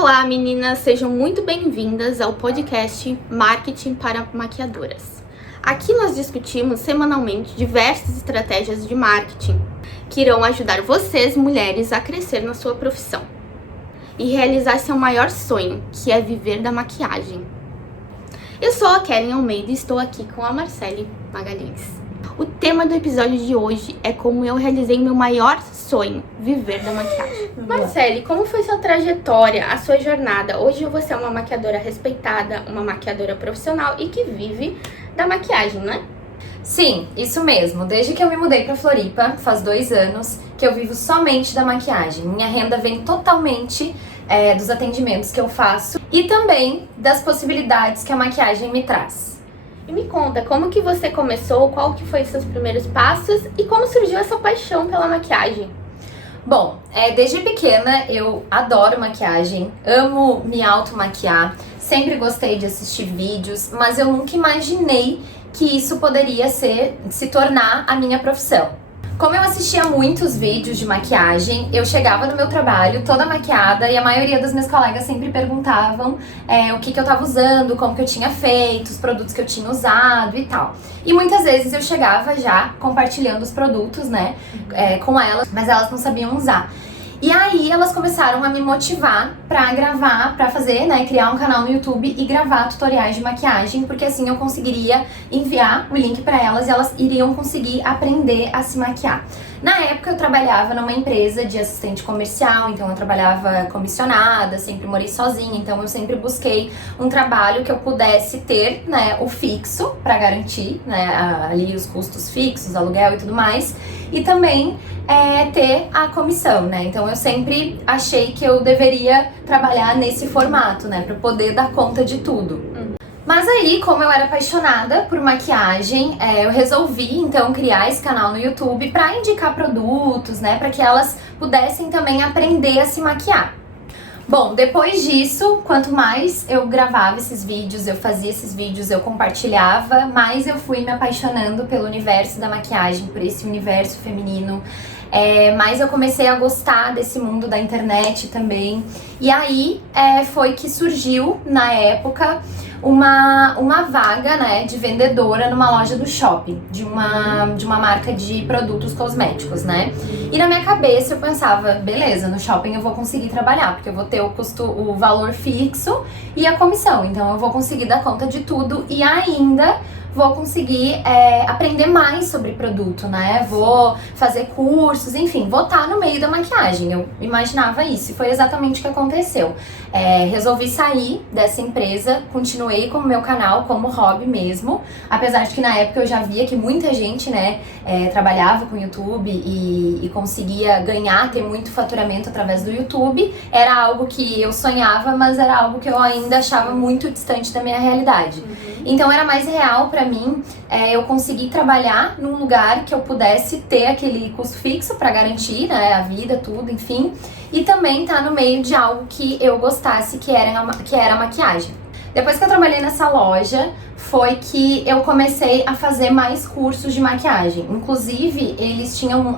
Olá meninas, sejam muito bem-vindas ao podcast Marketing para Maquiadoras. Aqui nós discutimos semanalmente diversas estratégias de marketing que irão ajudar vocês, mulheres, a crescer na sua profissão e realizar seu maior sonho, que é viver da maquiagem. Eu sou a Kellen Almeida e estou aqui com a Marcele Magalhães. O tema do episódio de hoje é como eu realizei meu maior sonho, viver da maquiagem. Marcele, como foi sua trajetória, a sua jornada? Hoje você é uma maquiadora respeitada, uma maquiadora profissional e que vive da maquiagem, né? Sim, isso mesmo. Desde que eu me mudei pra Floripa, faz 2 anos, que eu vivo somente da maquiagem. Minha renda vem totalmente dos atendimentos que eu faço e também das possibilidades que a maquiagem me traz. E me conta, como que você começou, qual que foi seus primeiros passos e como surgiu essa paixão pela maquiagem? Bom, desde pequena eu adoro maquiagem, amo me automaquiar, sempre gostei de assistir vídeos, mas eu nunca imaginei que isso poderia se tornar a minha profissão. Como eu assistia muitos vídeos de maquiagem, eu chegava no meu trabalho toda maquiada e a maioria dos meus colegas sempre perguntavam o que eu tava usando, como que eu tinha feito, os produtos que eu tinha usado e tal. E muitas vezes eu chegava já compartilhando os produtos, né, com elas, mas elas não sabiam usar. E aí elas começaram a me motivar pra gravar, pra fazer, né, criar um canal no YouTube e gravar tutoriais de maquiagem, porque assim eu conseguiria enviar o link pra elas e elas iriam conseguir aprender a se maquiar. Na época eu trabalhava numa empresa de assistente comercial, então eu trabalhava comissionada, sempre morei sozinha, então eu sempre busquei um trabalho que eu pudesse ter, né, o fixo pra garantir, né, ali os custos fixos, aluguel e tudo mais, e também ter a comissão, né? Então eu sempre achei que eu deveria trabalhar nesse formato, né, pra poder dar conta de tudo. Mas aí, como eu era apaixonada por maquiagem, eu resolvi então criar esse canal no YouTube pra indicar produtos, né, pra que elas pudessem também aprender a se maquiar. Bom, depois disso, quanto mais eu gravava esses vídeos, eu fazia esses vídeos, eu compartilhava, mais eu fui me apaixonando pelo universo da maquiagem, por esse universo feminino. Mas eu comecei a gostar desse mundo da internet também. E aí foi que surgiu, na época, uma vaga, né, de vendedora numa loja do shopping, de uma marca de produtos cosméticos, né? E na minha cabeça eu pensava, beleza, no shopping eu vou conseguir trabalhar, porque eu vou ter o valor fixo e a comissão, então eu vou conseguir dar conta de tudo e ainda vou conseguir aprender mais sobre produto, né? Vou fazer cursos, enfim, vou estar no meio da maquiagem. Eu imaginava isso e foi exatamente o que aconteceu. Resolvi sair dessa empresa, continuei com o meu canal como hobby mesmo, apesar de que na época eu já via que muita gente, né, trabalhava com YouTube e conseguia ganhar, ter muito faturamento através do YouTube. Era algo que eu sonhava, mas era algo que eu ainda achava muito distante da minha realidade. Então era mais real pra mim eu conseguir trabalhar num lugar que eu pudesse ter aquele custo fixo pra garantir, né, a vida, tudo, enfim, e também estar no meio de algo que eu gostasse, que era a maquiagem. Depois que eu trabalhei nessa loja, foi que eu comecei a fazer mais cursos de maquiagem. Inclusive, eles tinham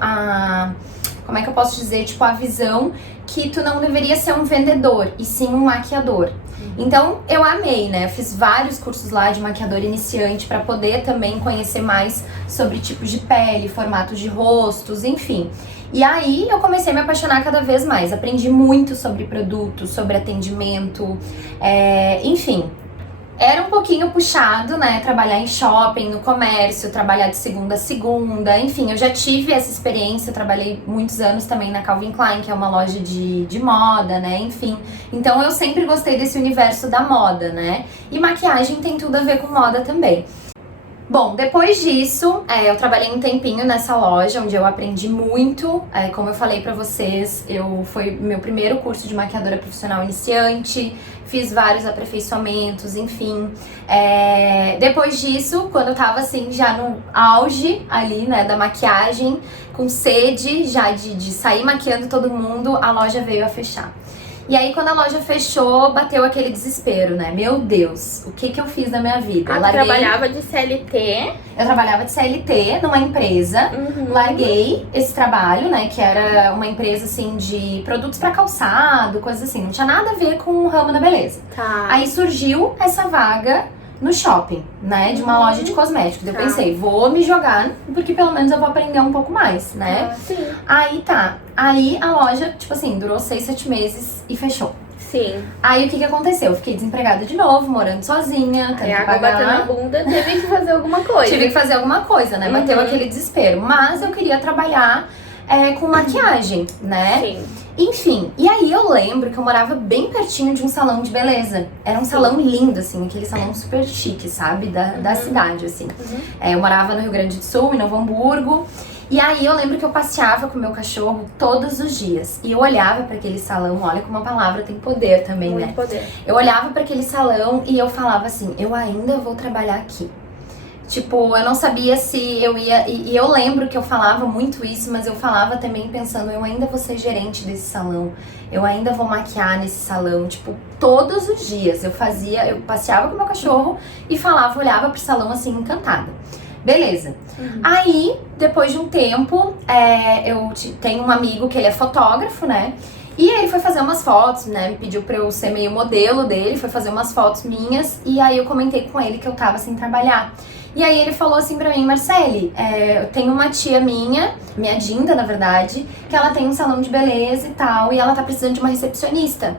como é que eu posso dizer, tipo, a visão que tu não deveria ser um vendedor, e sim um maquiador. Então, eu amei, né? Eu fiz vários cursos lá de maquiador iniciante pra poder também conhecer mais sobre tipos de pele, formatos de rostos, enfim. E aí, eu comecei a me apaixonar cada vez mais. Aprendi muito sobre produtos, sobre atendimento, enfim. Era um pouquinho puxado, né, trabalhar em shopping, no comércio, trabalhar de segunda a segunda, enfim, eu já tive essa experiência, eu trabalhei muitos anos também na Calvin Klein, que é uma loja de moda, né, enfim. Então eu sempre gostei desse universo da moda, né, e maquiagem tem tudo a ver com moda também. Bom, depois disso, eu trabalhei um tempinho nessa loja, onde eu aprendi muito. Como eu falei pra vocês, foi meu primeiro curso de maquiadora profissional iniciante, fiz vários aperfeiçoamentos, enfim. Depois disso, quando eu tava assim, já no auge ali, né, da maquiagem, com sede já de sair maquiando todo mundo, a loja veio a fechar. E aí, quando a loja fechou, bateu aquele desespero, né? Meu Deus, o que eu fiz na minha vida? Tu trabalhava de CLT? Eu trabalhava de CLT numa empresa, larguei esse trabalho, né? Que era uma empresa, assim, de produtos pra calçado, coisas assim. Não tinha nada a ver com o ramo da beleza. Tá. Aí surgiu essa vaga no shopping, né? De uma loja de cosméticos. Eu pensei, vou me jogar, porque pelo menos eu vou aprender um pouco mais, né? Sim. Aí tá. Aí a loja, tipo assim, durou 6, 7 meses e fechou. Sim. Aí o que aconteceu? Eu fiquei desempregada de novo, morando sozinha, tendo que água pagar. bateu na bunda, teve que fazer alguma coisa. Tive que fazer alguma coisa, né? Bateu aquele desespero. Mas eu queria trabalhar com maquiagem, né? Sim. Enfim, e aí eu lembro que eu morava bem pertinho de um salão de beleza. Era um salão lindo, assim, aquele salão super chique, sabe? Da cidade, assim. Eu morava no Rio Grande do Sul, em Novo Hamburgo. E aí eu lembro que eu passeava com o meu cachorro todos os dias. E eu olhava para aquele salão, olha como uma palavra tem poder também, Muito né? poder. Eu olhava para aquele salão e eu falava assim, eu ainda vou trabalhar aqui. Tipo, eu não sabia se eu ia... E eu lembro que eu falava muito isso, mas eu falava também pensando, eu ainda vou ser gerente desse salão. Eu ainda vou maquiar nesse salão. Tipo, todos os dias eu passeava com o meu cachorro e falava, olhava pro salão assim, encantada. Beleza. Aí, depois de um tempo, eu tenho um amigo que ele é fotógrafo, né? E ele foi fazer umas fotos, né? Me pediu pra eu ser meio modelo dele, foi fazer umas fotos minhas. E aí eu comentei com ele que eu tava sem trabalhar. E aí ele falou assim pra mim, Marcele, eu tenho uma tia minha Dinda, na verdade, que ela tem um salão de beleza e tal, e ela tá precisando de uma recepcionista.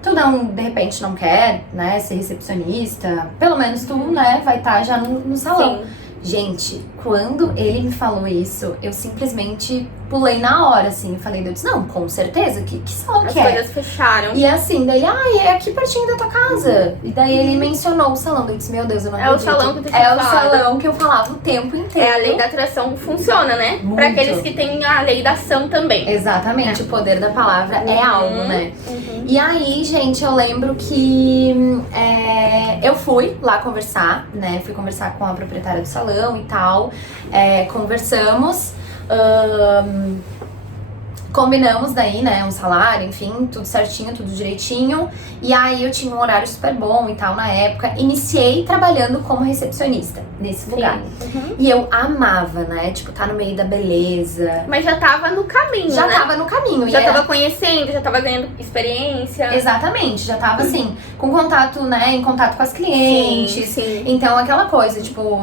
Tu não, de repente, não quer, né, ser recepcionista? Pelo menos tu, né, vai estar já no salão. Sim. Gente, quando ele me falou isso, eu simplesmente pulei na hora, assim, falei, eu disse, não, com certeza, que salão que é? As coisas fecharam. E assim, daí, é aqui pertinho da tua casa. E daí ele mencionou o salão, eu disse, meu Deus, eu não acredito. É o salão que tu tinha falado. Salão que eu falava o tempo inteiro. A lei da atração funciona, né? Muito. Pra aqueles que têm a lei da ação também. Exatamente, o poder da palavra é algo, né? E aí, gente, eu lembro que eu fui lá conversar, né? Fui conversar com a proprietária do salão e tal. Conversamos. Combinamos daí, né, um salário, enfim, tudo certinho, tudo direitinho. E aí eu tinha um horário super bom e tal na época. Iniciei trabalhando como recepcionista nesse lugar. E eu amava, né, tipo, tá no meio da beleza. Mas já tava no caminho, Já né? tava no caminho. Já tava conhecendo, já tava ganhando experiência. Exatamente, já tava assim, com contato, né, em contato com as clientes. Sim. Então aquela coisa, tipo,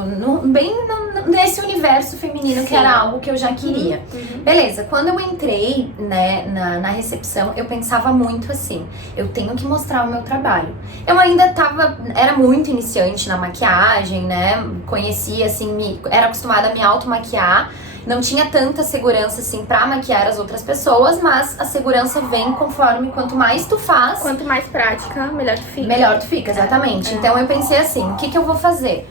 nesse universo feminino que era algo que eu já queria. Beleza, quando eu entrei, né, na recepção, eu pensava muito assim, eu tenho que mostrar o meu trabalho. Eu ainda era muito iniciante na maquiagem, né, conhecia assim, era acostumada a me automaquiar, não tinha tanta segurança assim pra maquiar as outras pessoas, mas a segurança vem conforme quanto mais tu faz, quanto mais prática, melhor tu fica. Melhor tu fica, exatamente. Então eu pensei assim, o que eu vou fazer?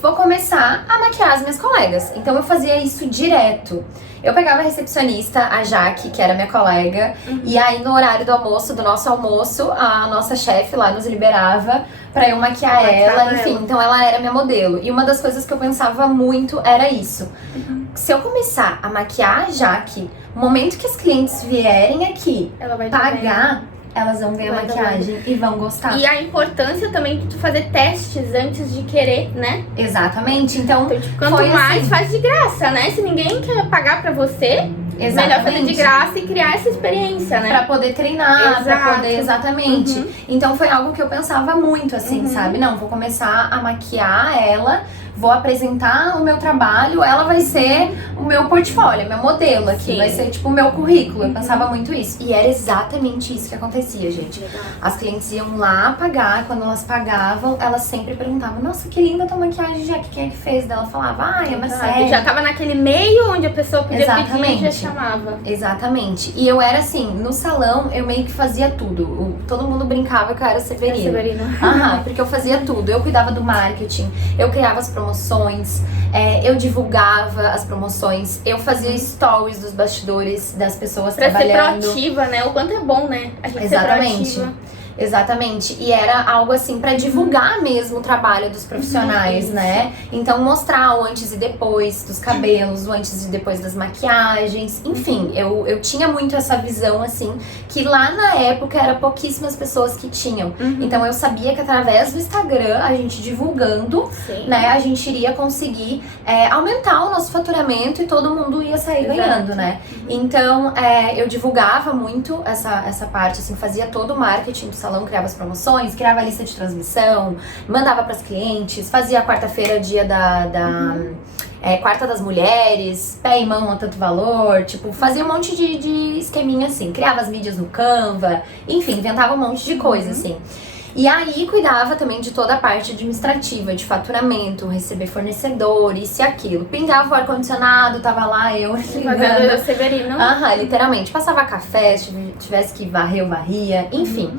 Vou começar a maquiar as minhas colegas. Então eu fazia isso direto. Eu pegava a recepcionista, a Jaque, que era minha colega, e aí no horário do almoço, do nosso almoço, a nossa chefe lá nos liberava pra eu maquiar ela, enfim. Então ela era minha modelo. E uma das coisas que eu pensava muito era isso. Se eu começar a maquiar a Jaque, no momento que as clientes vierem aqui ela vai pagar, elas vão ver a maquiagem e vão gostar. E a importância também de tu fazer testes antes de querer, né? Exatamente. Então tipo, quanto mais faz de graça, né? Se ninguém quer pagar pra você, melhor fazer de graça e criar essa experiência, né? Pra poder treinar, pra poder... Exatamente. Então foi algo que eu pensava muito, assim, sabe? Não, vou começar a maquiar ela, vou apresentar o meu trabalho, ela vai ser o meu portfólio, meu modelo aqui, vai ser tipo o meu currículo. Eu pensava muito isso. E era exatamente isso que acontecia, gente. As clientes iam lá pagar, quando elas pagavam, elas sempre perguntavam, nossa, que linda tua maquiagem, já quem é que fez? Daí ela falava, ai, é Marcele. Já tava naquele meio onde a pessoa podia pedir e já chamava. Exatamente. E eu era assim, no salão eu meio que fazia tudo. Todo mundo brincava que eu era Severina. Porque eu fazia tudo. Eu cuidava do marketing, eu criava as promoções, eu divulgava as promoções, eu fazia stories dos bastidores das pessoas trabalhando. Pra ser proativa, né? O quanto é bom, né? A gente ser proativa. Exatamente, e era algo assim pra divulgar mesmo o trabalho dos profissionais, né? Então mostrar o antes e depois dos cabelos, o antes e depois das maquiagens, enfim, eu tinha muito essa visão assim, que lá na época era pouquíssimas pessoas que tinham. Então eu sabia que através do Instagram, a gente divulgando, né, a gente iria conseguir aumentar o nosso faturamento e todo mundo ia sair ganhando, né? Então eu divulgava muito essa parte, assim, fazia todo o marketing do salão, criava as promoções, criava a lista de transmissão, mandava para as clientes, fazia a quarta-feira, dia Quarta das Mulheres, pé e mão a tanto valor, tipo, fazia um monte de esqueminha assim, criava as mídias no Canva, enfim, inventava um monte de coisa assim. E aí cuidava também de toda a parte administrativa, de faturamento, receber fornecedores, isso e aquilo. Pingava o ar-condicionado, tava lá eu ligando. O Severino. Literalmente. Passava café, se tivesse que varrer, eu varria, enfim.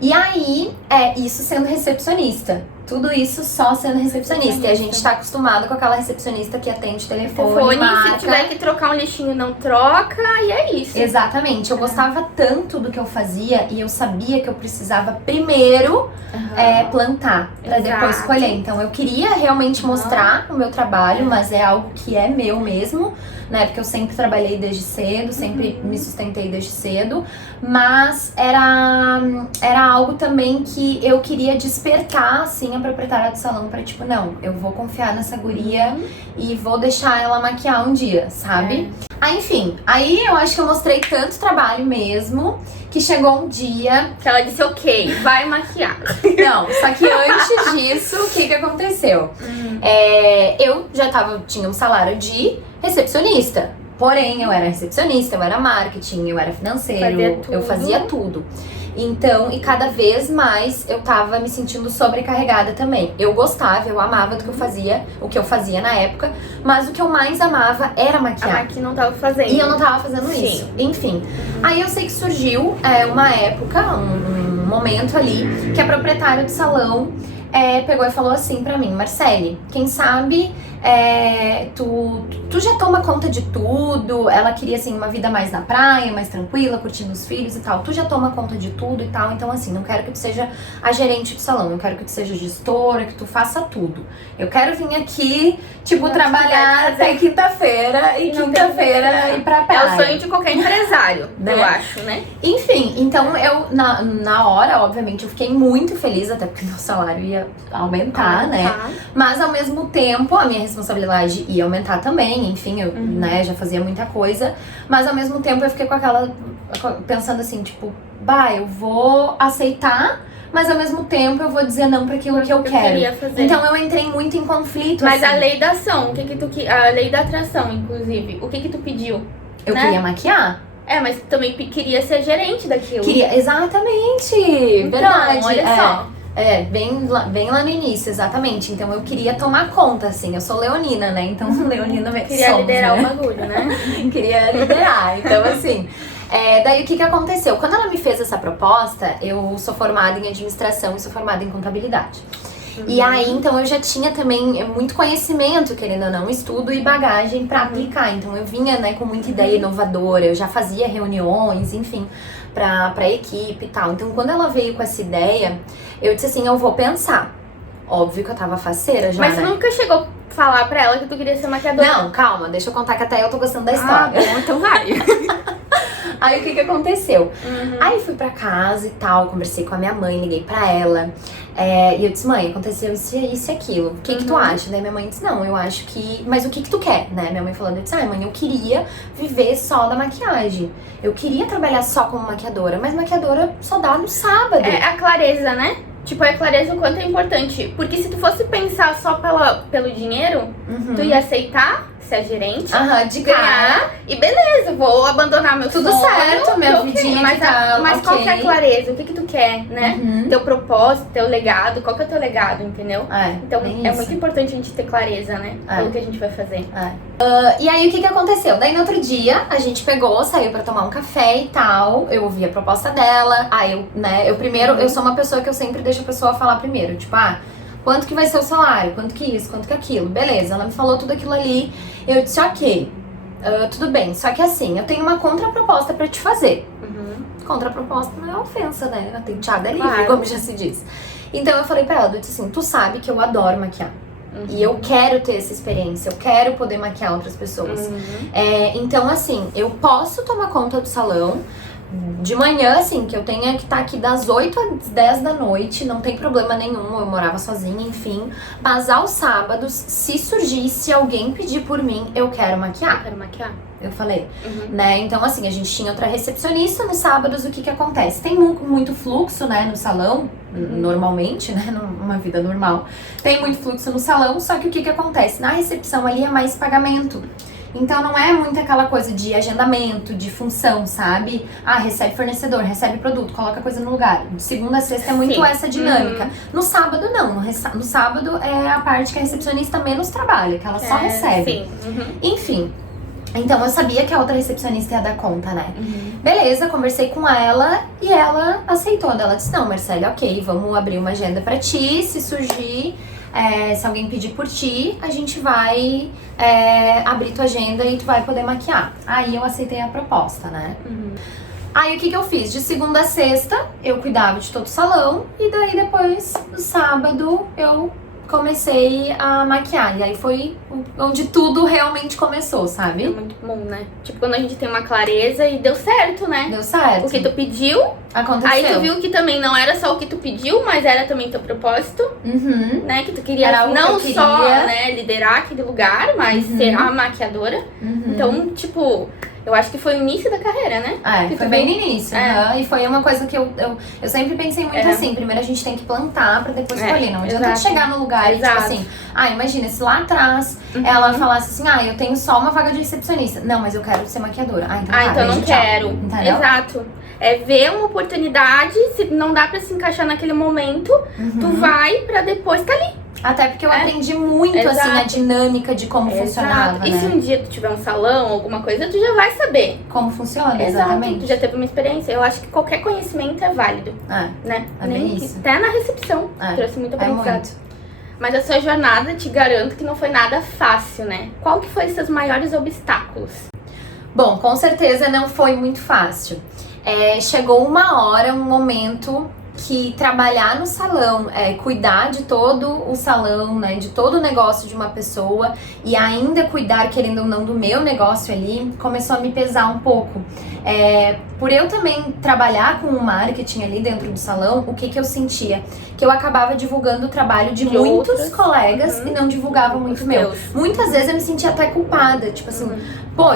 E aí, isso sendo recepcionista. Tudo isso só sendo recepcionista. E a gente tá acostumado com aquela recepcionista que atende telefone, marca. Se tiver que trocar um lixinho, não troca, e é isso. Exatamente. Eu gostava tanto do que eu fazia e eu sabia que eu precisava primeiro plantar, pra depois colher. Então eu queria realmente mostrar o meu trabalho, mas é algo que é meu mesmo, né? Porque eu sempre trabalhei desde cedo, sempre me sustentei desde cedo. Mas era algo também que eu queria despertar, assim, a proprietária do salão pra, tipo, não, eu vou confiar nessa guria e vou deixar ela maquiar um dia, sabe? Aí, enfim, aí eu acho que eu mostrei tanto trabalho mesmo, que chegou um dia... Que ela disse, ok, vai maquiar. Não, só que antes disso, o que aconteceu? Eu já tinha um salário de recepcionista. Porém, eu era recepcionista, eu era marketing, eu era financeiro, eu fazia tudo. Então, e cada vez mais eu tava me sentindo sobrecarregada também. Eu gostava, eu amava do que eu fazia, o que eu fazia na época, mas o que eu mais amava era maquiar. A Maqui não tava fazendo. E eu não tava fazendo isso. Enfim. Aí eu sei que surgiu uma época, um momento ali, que a proprietária do salão pegou e falou assim pra mim, Marcele, quem sabe tu já toma conta de tudo. Ela queria assim uma vida mais na praia, mais tranquila, curtindo os filhos e tal. Tu já toma conta de tudo e tal, então assim, não quero que tu seja a gerente do salão, eu quero que tu seja gestora, que tu faça tudo. Eu quero vir aqui, tipo, trabalhar até quinta-feira e quinta-feira ir pra praia. É o sonho de qualquer empresário, né? Eu acho, né? Enfim, então eu, na hora, obviamente, eu fiquei muito feliz, até porque meu salário ia aumentar, né? Mas ao mesmo tempo, a minha responsabilidade ia aumentar também, enfim, eu né, já fazia muita coisa, mas ao mesmo tempo eu fiquei com aquela, pensando assim, tipo, eu vou aceitar, mas ao mesmo tempo eu vou dizer não para aquilo que eu quero. Então eu entrei muito em conflito. Mas assim. A lei da ação, a lei da atração, inclusive, o que tu pediu? Eu queria maquiar. Mas tu também queria ser gerente daquilo. Queria, exatamente, então, verdade. Olha só. Bem lá no início, exatamente. Então eu queria tomar conta, assim. Eu sou leonina, né? Então leonina queria liderar o bagulho, né? Queria liderar. Então, assim... daí o que aconteceu? Quando ela me fez essa proposta, eu sou formada em administração e sou formada em contabilidade. E aí, então, eu já tinha também muito conhecimento, querendo ou não, estudo e bagagem pra aplicar. Então, eu vinha, né, com muita ideia inovadora, eu já fazia reuniões, enfim, pra equipe e tal. Então, quando ela veio com essa ideia, eu disse assim, eu vou pensar. Óbvio que eu tava faceira já, Mas você nunca chegou a falar pra ela que tu queria ser maquiadora? Não, calma, deixa eu contar que até eu tô gostando da história. Bom, então vai. Aí o que aconteceu? Aí fui pra casa e tal, conversei com a minha mãe, liguei pra ela. E eu disse, mãe, aconteceu isso e aquilo. O que tu acha? Daí minha mãe disse, não, eu acho que... Mas o que tu quer, né? Minha mãe falando, eu disse, mãe, eu queria viver só da maquiagem. Eu queria trabalhar só como maquiadora, mas maquiadora só dá no sábado. É a clareza, né? Tipo, a clareza o quanto é importante. Porque se tu fosse pensar só pelo dinheiro, tu ia aceitar ser gerente, de ganhar, e beleza, vou abandonar meu tudo sonho, certo, minha vidinha mas qual que é a clareza? O que tu quer, né? Teu propósito, teu legado, qual que é o teu legado, entendeu? Então é muito importante a gente ter clareza, né? Pelo que a gente vai fazer. E aí o que aconteceu? Daí no outro dia a gente saiu pra tomar um café e tal. Eu ouvi a proposta dela. Aí eu primeiro, eu sou uma pessoa que eu sempre deixo a pessoa falar primeiro, tipo, quanto que vai ser o salário? Quanto que isso? Quanto que aquilo? Beleza, ela me falou tudo aquilo ali. Eu disse, ok. Tudo bem, só que assim, eu tenho uma contraproposta pra te fazer. Uhum. Contraproposta não é ofensa, né? A tenteada é livre, Claro. como já se diz. Então eu falei pra ela, eu disse assim, tu sabe que eu adoro maquiar. E eu quero ter essa experiência, eu quero poder maquiar outras pessoas. Então, assim, eu posso tomar conta do salão de manhã, assim, que eu tenha que estar aqui das 8 às 10 da noite, não tem problema nenhum, eu morava sozinha, enfim. Mas aos sábados, se surgisse alguém pedir por mim, eu quero maquiar. Eu quero maquiar. Eu falei, né? Então, assim, a gente tinha outra recepcionista nos sábados, o que que acontece? Tem muito fluxo, né, no salão, normalmente, né, numa vida normal. Tem muito fluxo no salão, só que o que que acontece? Na recepção ali é mais pagamento. Então não é muito aquela coisa de agendamento, de função, sabe? Recebe fornecedor, recebe produto, coloca coisa no lugar. De segunda a sexta é muito essa dinâmica. No sábado não, no sábado é a parte que a recepcionista menos trabalha, que ela só recebe. Enfim. Então eu sabia que a outra recepcionista ia dar conta, né? Beleza, conversei com ela e ela aceitou. Ela disse, não, Marcele, ok, vamos abrir uma agenda pra ti, se surgir, se alguém pedir por ti, a gente vai abrir tua agenda e tu vai poder maquiar. Aí eu aceitei a proposta, né? Aí o que que eu fiz? De segunda a sexta, eu cuidava de todo o salão e daí depois, no sábado, eu comecei a maquiar. E aí foi onde tudo realmente começou, sabe? É muito bom, né? Tipo, quando a gente tem uma clareza e deu certo, né? Deu certo. O que tu pediu, aconteceu. Aí tu viu que também não era só o que tu pediu, mas era também teu propósito, né? Que tu queria Era algo não que eu só, queria. né, liderar aquele lugar, mas ser a maquiadora. Então, tipo, eu acho que foi o início da carreira, né? Que Foi tu bem no viu. início. E foi uma coisa que eu sempre pensei muito assim. Primeiro a gente tem que plantar pra depois colher. Não adianta tu chegar no lugar e tipo assim, imagina se lá atrás ela falasse assim, eu tenho só uma vaga de recepcionista. Não, mas eu quero ser maquiadora. Então não quero. Entendeu? Exato. É ver uma oportunidade, se não dá pra se encaixar naquele momento, tu vai pra depois tá ali. Até porque eu aprendi muito, assim, a dinâmica de como funcionava, E né? se um dia tu tiver um salão, alguma coisa, tu já vai saber. Como funciona, exatamente. Tu já teve uma experiência. Eu acho que qualquer conhecimento é válido, né? bem isso. Até na recepção, trouxe muito aprendizado. Muito. Mas a sua jornada, te garanto que não foi nada fácil, né? Qual que foi os seus maiores obstáculos? Bom, com certeza não foi muito fácil. Chegou uma hora, um momento que trabalhar no salão, cuidar de todo o salão, né, de todo o negócio de uma pessoa e ainda cuidar, querendo ou não, do meu negócio ali, começou a me pesar um pouco. Por eu também trabalhar com o marketing ali dentro do salão, o que que eu sentia? Que eu acabava divulgando o trabalho de muitos colegas e não divulgava muito o meu. Muitas vezes eu me sentia até culpada, tipo assim,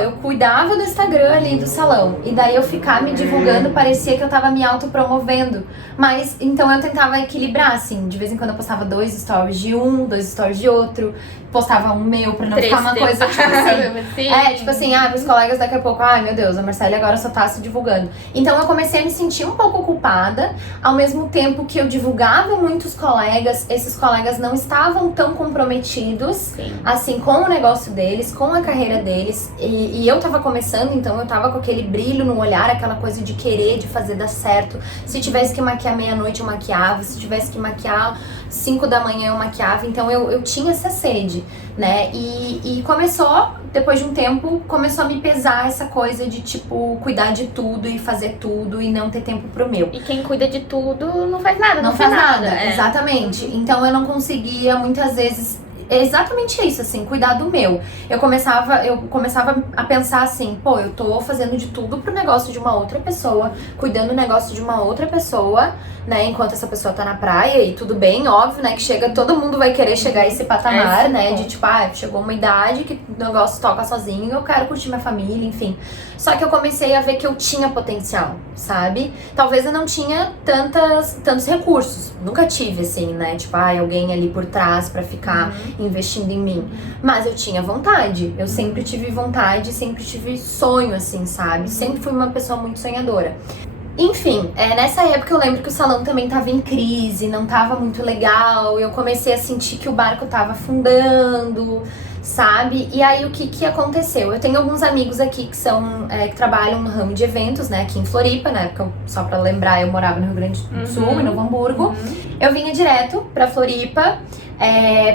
eu cuidava do Instagram ali do salão e daí eu ficar me divulgando, parecia que eu tava me autopromovendo. Mas, então eu tentava equilibrar, assim, de vez em quando eu postava 2 stories de um, 2 stories de outro, postava um meu pra não ficar uma coisa, tipo assim, tipo assim, os colegas daqui a pouco, meu Deus, a Marcele agora só tá se divulgando. Então eu comecei a me sentir um pouco culpada, ao mesmo tempo que eu divulgava muitos colegas, esses colegas não estavam tão comprometidos, assim, com o negócio deles, com a carreira deles, e eu tava começando, então eu tava com aquele brilho no olhar, aquela coisa de querer, de fazer dar certo. Se tivesse que maquiar meia-noite, eu maquiava, se tivesse que maquiar 5 da manhã, eu maquiava, então eu tinha essa sede, né, e começou, depois de um tempo, começou a me pesar essa coisa de, tipo, cuidar de tudo e fazer tudo e não ter tempo pro meu. E quem cuida de tudo não faz nada, não faz nada. Exatamente. Então eu não conseguia, muitas vezes, exatamente isso, assim, cuidar do meu. Eu começava a pensar assim, eu tô fazendo de tudo pro negócio de uma outra pessoa, cuidando do negócio de uma outra pessoa, né, enquanto essa pessoa tá na praia, e tudo bem, óbvio, né, que todo mundo vai querer chegar a esse patamar, né, de tipo, chegou uma idade que o negócio toca sozinho e eu quero curtir minha família, enfim. Só que eu comecei a ver que eu tinha potencial, sabe? Talvez eu não tinha tantos recursos, nunca tive, assim, né, tipo, alguém ali por trás pra ficar investindo em mim. Mas eu tinha vontade, eu sempre tive vontade, sempre tive sonho, assim, sabe? Sempre fui uma pessoa muito sonhadora. Enfim, nessa época eu lembro que o salão também tava em crise, não tava muito legal, eu comecei a sentir que o barco tava afundando, sabe? E aí o que aconteceu? Eu tenho alguns amigos aqui que trabalham no ramo de eventos, né, aqui em Floripa, na época, só pra lembrar, eu morava no Rio Grande do Sul, em Novo Hamburgo. Eu vinha direto pra Floripa,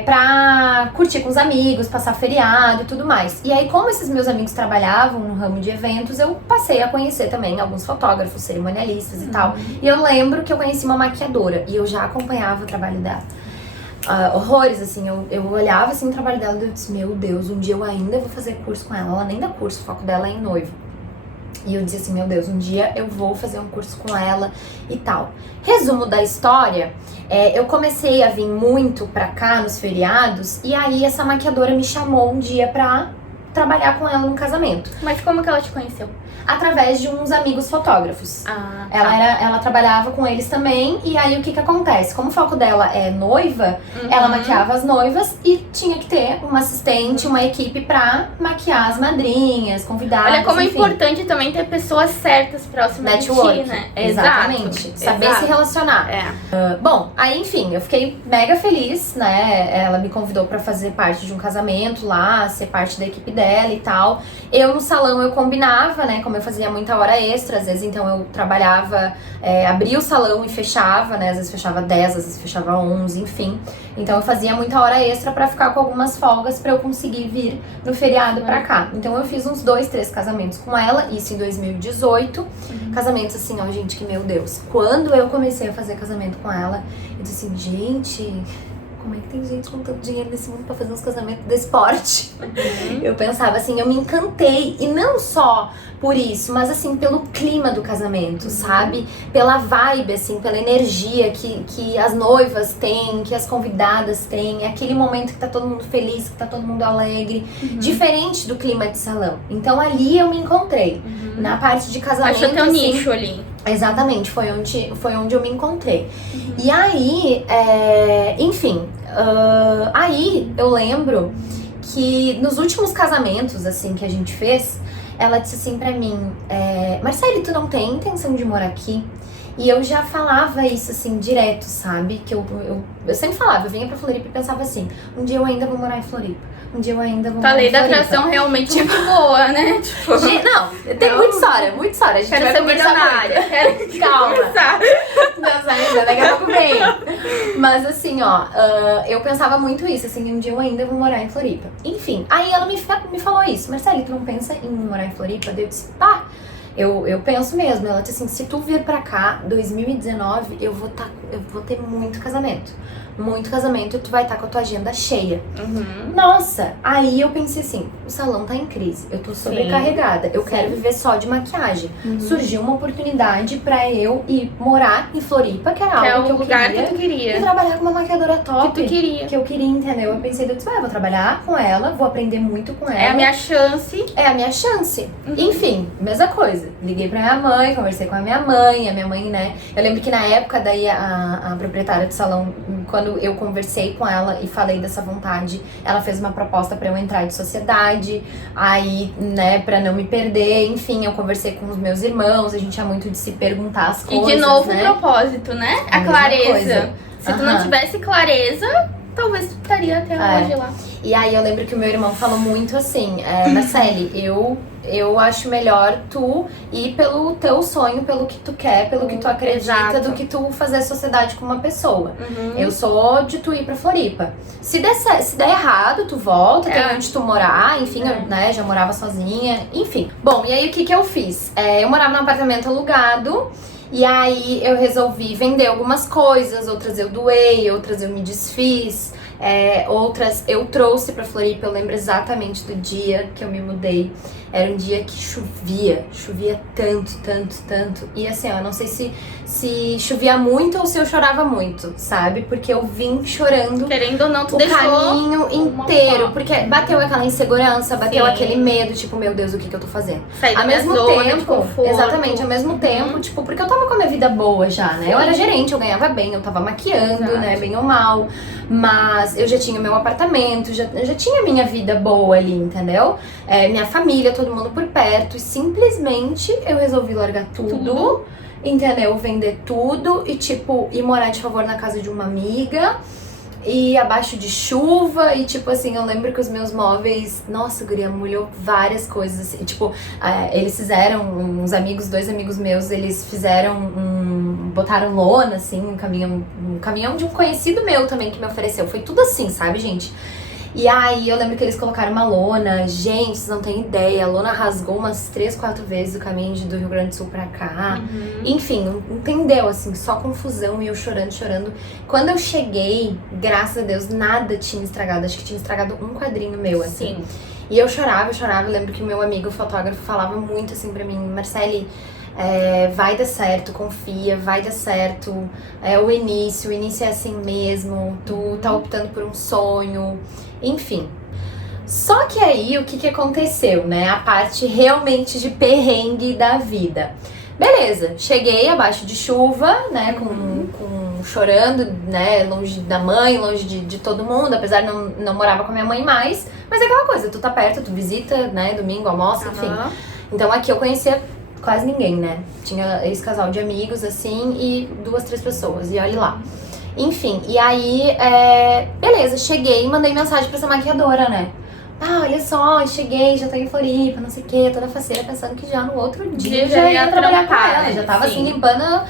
pra curtir com os amigos, passar feriado e tudo mais. E aí, como esses meus amigos trabalhavam no ramo de eventos, eu passei a conhecer também alguns fotógrafos, cerimonialistas e tal. E eu lembro que eu conheci uma maquiadora e eu já acompanhava o trabalho dela. Horrores, assim, eu olhava assim o trabalho dela e eu disse, meu Deus, um dia eu ainda vou fazer curso com ela. Ela nem dá curso, o foco dela é em noivo. E eu disse assim, meu Deus, um dia eu vou fazer um curso com ela e tal. Resumo da história, eu comecei a vir muito pra cá nos feriados, e aí essa maquiadora me chamou um dia pra trabalhar com ela no casamento. Mas como que ela te conheceu? Através de uns amigos fotógrafos. Tá. Ela trabalhava com eles também, e aí o que acontece? Como o foco dela é noiva, ela maquiava as noivas e tinha que ter uma assistente, uma equipe pra maquiar as madrinhas, convidadas. Olha como enfim. é importante também ter pessoas certas próximas Network, de ti, né? Exatamente. Saber se relacionar. Bom, aí enfim, eu fiquei mega feliz, né? Ela me convidou pra fazer parte de um casamento lá, ser parte da equipe dela e tal. Eu no salão eu combinava, né? Como eu fazia muita hora extra, às vezes então eu trabalhava, abria o salão e fechava, né? Às vezes fechava 10, às vezes fechava 11, enfim. Então eu fazia muita hora extra pra ficar com algumas folgas pra eu conseguir vir no feriado pra cá. Então eu fiz uns 2, 3 casamentos com ela, isso em 2018. Casamentos assim, ó, gente, que meu Deus. Quando eu comecei a fazer casamento com ela, eu disse assim, gente, como é que tem gente com tanto dinheiro nesse mundo pra fazer uns casamentos desse porte? Eu pensava assim, eu me encantei. E não só por isso, mas assim, pelo clima do casamento, sabe? Pela vibe, assim, pela energia que as noivas têm, que as convidadas têm. Aquele momento que tá todo mundo feliz, que tá todo mundo alegre. Diferente do clima de salão. Então ali eu me encontrei. Na parte de casamento, achou teu assim, nicho ali. Exatamente, foi onde eu me encontrei. E aí, enfim, aí eu lembro que nos últimos casamentos, assim, que a gente fez, ela disse assim pra mim, Marcele, tu não tem intenção de morar aqui? E eu já falava isso, assim, direto, sabe? Que eu sempre falava, eu vinha pra Floripa e pensava assim, um dia eu ainda vou morar em Floripa. Um dia eu ainda vou morar em Floripa. A lei da atração realmente muito boa, né? Tipo, não, tem muita história, muita história. A gente quero vai ser conversar milionária. muito. Quero Calma. conversar. Não, daqui a pouco vem. Mas assim, ó, eu pensava muito isso, assim, um dia eu ainda vou morar em Floripa. Enfim, aí ela me falou isso. Marcele, tu não pensa em morar em Floripa? Daí eu disse, pá, eu penso mesmo. Ela disse assim, se tu vir pra cá, 2019, eu vou ter muito casamento. Muito casamento e tu vai estar com a tua agenda cheia. Nossa, aí eu pensei assim, o salão tá em crise, eu tô sobrecarregada, eu quero viver só de maquiagem. Surgiu uma oportunidade pra eu ir morar em Floripa, que era algo que eu lugar queria, que tu queria. e trabalhar com uma maquiadora top. Que tu queria. Que eu queria, entendeu? Eu pensei, eu disse, eu vou trabalhar com ela, vou aprender muito com ela. É a minha chance. É a minha chance. Enfim, mesma coisa. Liguei pra minha mãe, conversei com a minha mãe, né? Eu lembro que na época, daí a proprietária do salão, quando eu conversei com ela e falei dessa vontade, ela fez uma proposta pra eu entrar de sociedade, aí, né, pra não me perder, enfim, eu conversei com os meus irmãos, a gente tinha muito de se perguntar as coisas, e de novo né? O propósito, né? A mesma clareza. coisa. Se tu não tivesse clareza, talvez tu estaria até hoje lá. E aí eu lembro que o meu irmão falou muito assim, Marcele, eu acho melhor tu ir pelo teu sonho, pelo que tu quer, pelo que tu acredita, Exato. do que tu fazer sociedade com uma pessoa. Eu sou de tu ir pra Floripa. Se der errado, tu volta, tem onde tu morar, enfim, né, já morava sozinha, enfim. Bom, e aí o que eu fiz? Eu morava num apartamento alugado, e aí eu resolvi vender algumas coisas, outras eu doei, outras eu me desfiz. Outras eu trouxe pra Floripa, eu lembro exatamente do dia que eu me mudei. Era um dia que chovia tanto. E assim, eu não sei se chovia muito ou se eu chorava muito, sabe? Porque eu vim chorando. Querendo ou não, tu o deixou caminho inteiro. Porque bateu aquela insegurança, bateu aquele medo, tipo, meu Deus, o que eu tô fazendo? Sair da Ao minha mesmo zona de tempo, conforto. exatamente, ao mesmo tempo, tipo, porque eu tava com a minha vida boa já, né? Eu era gerente, eu ganhava bem, eu tava maquiando, né? Bem ou mal. Mas eu já tinha meu apartamento, eu já tinha minha vida boa ali, entendeu? Minha família, todo mundo por perto. E simplesmente eu resolvi largar tudo, entendeu? Vender tudo e, tipo, ir morar de favor na casa de uma amiga. e abaixo de chuva, e tipo assim, eu lembro que os meus móveis, nossa, guria, molhou várias coisas, assim, tipo, eles fizeram, dois amigos meus, eles fizeram botaram lona, assim, um caminhão de um conhecido meu também que me ofereceu, foi tudo assim, sabe, gente? E aí eu lembro que eles colocaram uma lona, gente, vocês não têm ideia, a lona rasgou umas 3, 4 vezes o caminho do Rio Grande do Sul pra cá. Enfim, entendeu, assim, só confusão e eu chorando. Quando eu cheguei, graças a Deus, nada tinha estragado, acho que tinha estragado um quadrinho meu, assim. Sim. E eu chorava, eu lembro que o meu amigo fotógrafo falava muito assim pra mim, Marcele, vai dar certo, confia, vai dar certo, o início é assim mesmo, tu tá optando por um sonho, enfim. Só que aí, o que aconteceu, né? A parte realmente de perrengue da vida. Beleza, cheguei abaixo de chuva, né, chorando, né, longe da mãe, longe de todo mundo, apesar de não morava com a minha mãe mais, mas é aquela coisa, tu tá perto, tu visita, né, domingo, almoça, enfim. Então aqui eu conhecia quase ninguém, né, tinha esse casal de amigos, assim, e 2, 3 pessoas, e olha lá. Enfim, e aí, beleza, cheguei e mandei mensagem pra essa maquiadora, né. Olha só, cheguei, já tô em Floripa, não sei o que, toda faceira, pensando que já no outro dia já ia trabalhar com ela. Já tava assim, limpando,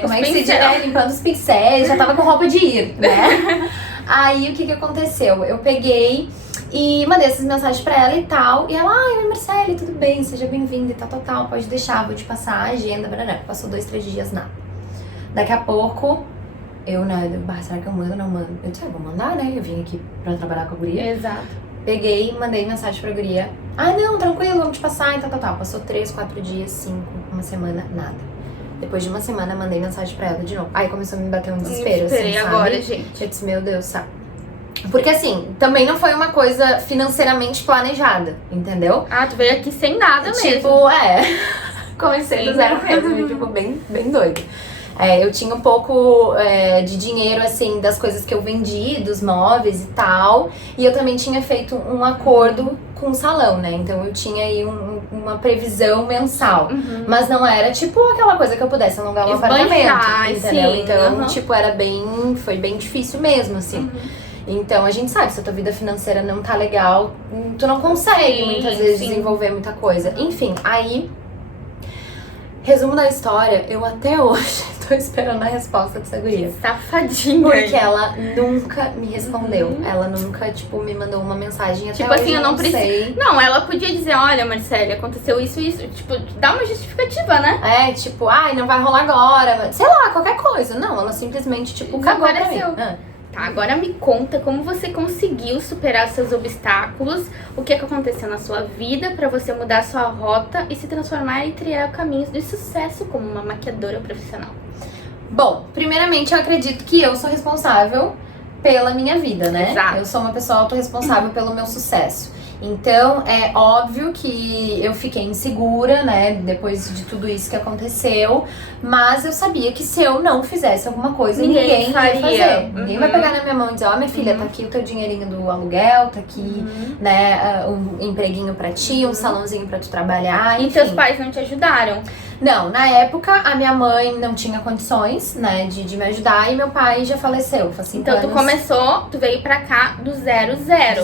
como é que se diz? Limpando os pincéis, já tava com roupa de ir, né? Aí, o que aconteceu? Eu peguei e mandei essas mensagens pra ela e tal, e ela, oi Marcele, tudo bem, seja bem-vinda e tal, pode deixar, vou te passar a agenda, passou 2, 3 dias, nada. Daqui a pouco, eu, né, será que eu mando ou não mando? Eu disse, vou mandar, né, eu vim aqui pra trabalhar com a guria. Exato. Peguei, mandei mensagem pra guria. Não, tranquilo, vamos te passar e tal. Passou 3, 4 dias, 5, uma semana, nada. Depois de uma semana, mandei mensagem pra ela de novo. Aí começou a me bater um desespero, assim, sabe? Agora, gente. Eu disse, meu Deus, sabe? Porque assim, também não foi uma coisa financeiramente planejada, entendeu? Tu veio aqui sem nada mesmo. Tipo, comecei do zero mesmo, tipo, bem doido. Eu tinha um pouco de dinheiro, assim, das coisas que eu vendi, dos móveis e tal. E eu também tinha feito um acordo com o salão, né? Então eu tinha aí uma previsão mensal. Mas não era, tipo, aquela coisa que eu pudesse alugar um apartamento, entendeu? Sim, então, tipo, foi bem difícil mesmo, assim. Então a gente sabe, se a tua vida financeira não tá legal, tu não consegue muitas vezes desenvolver muita coisa. Enfim, aí... Resumo da história, eu até hoje tô esperando a resposta dessa guria. Safadinha. Porque ela nunca me respondeu. Ela nunca, tipo, me mandou uma mensagem até tipo hoje, assim, eu não sei. Não, ela podia dizer, olha, Marcele, aconteceu isso. Tipo, dá uma justificativa, né? Tipo, não vai rolar agora. Sei lá, qualquer coisa. Não, ela simplesmente, tipo, cagou pra mim. Tá, agora me conta como você conseguiu superar seus obstáculos, o que aconteceu na sua vida pra você mudar sua rota e se transformar e trilhar caminhos de sucesso como uma maquiadora profissional. Bom, primeiramente eu acredito que eu sou responsável pela minha vida, né? Exato. Eu sou uma pessoa autorresponsável pelo meu sucesso. Então, é óbvio que eu fiquei insegura, né, depois de tudo isso que aconteceu, mas eu sabia que se eu não fizesse alguma coisa, ninguém ia fazer. Ninguém vai pegar na minha mão e dizer, minha filha, tá aqui o teu dinheirinho do aluguel, tá aqui, né, um empreguinho pra ti, um salãozinho pra tu trabalhar, enfim. E teus pais não te ajudaram? Não, na época a minha mãe não tinha condições, né, de me ajudar e meu pai já faleceu, faz 5 anos. Então tu veio pra cá do 0, 0.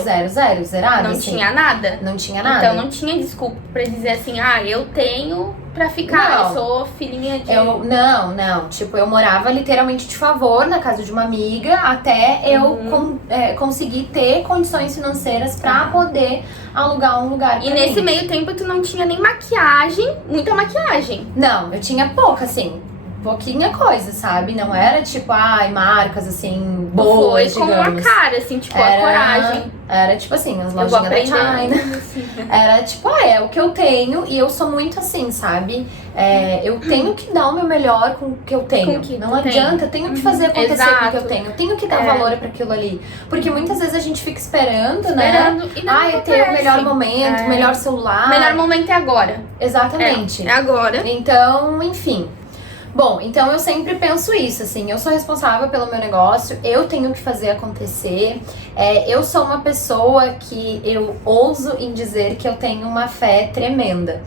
Zerado, Não assim. tinha nada? Não tinha nada. Então não tinha desculpa pra dizer assim, eu tenho pra ficar, eu sou filhinha de... Não, tipo, eu morava literalmente de favor na casa de uma amiga até eu conseguir ter condições financeiras pra poder alugar um lugar pra E nesse meio tempo tu não tinha nem maquiagem, muita maquiagem. Não, eu tinha pouca, assim, pouquinha coisa, sabe? Não era tipo, marcas assim, boas, Foi como digamos. a cara, assim, tipo, a coragem. Era tipo assim, as lojinhas da China. Era tipo, o que eu tenho e eu sou muito assim, sabe? Eu tenho que dar o meu melhor com o que eu tenho. Não adianta, eu tenho que fazer acontecer com o que eu tenho. Eu tenho que dar valor pra aquilo ali. Porque muitas vezes a gente fica esperando, né? E não eu tenho o melhor momento, o melhor celular. O melhor momento é agora. Exatamente. É agora. Então, enfim. Bom, então eu sempre penso isso, assim, eu sou responsável pelo meu negócio, eu tenho que fazer acontecer, eu sou uma pessoa que eu ouso em dizer que eu tenho uma fé tremenda.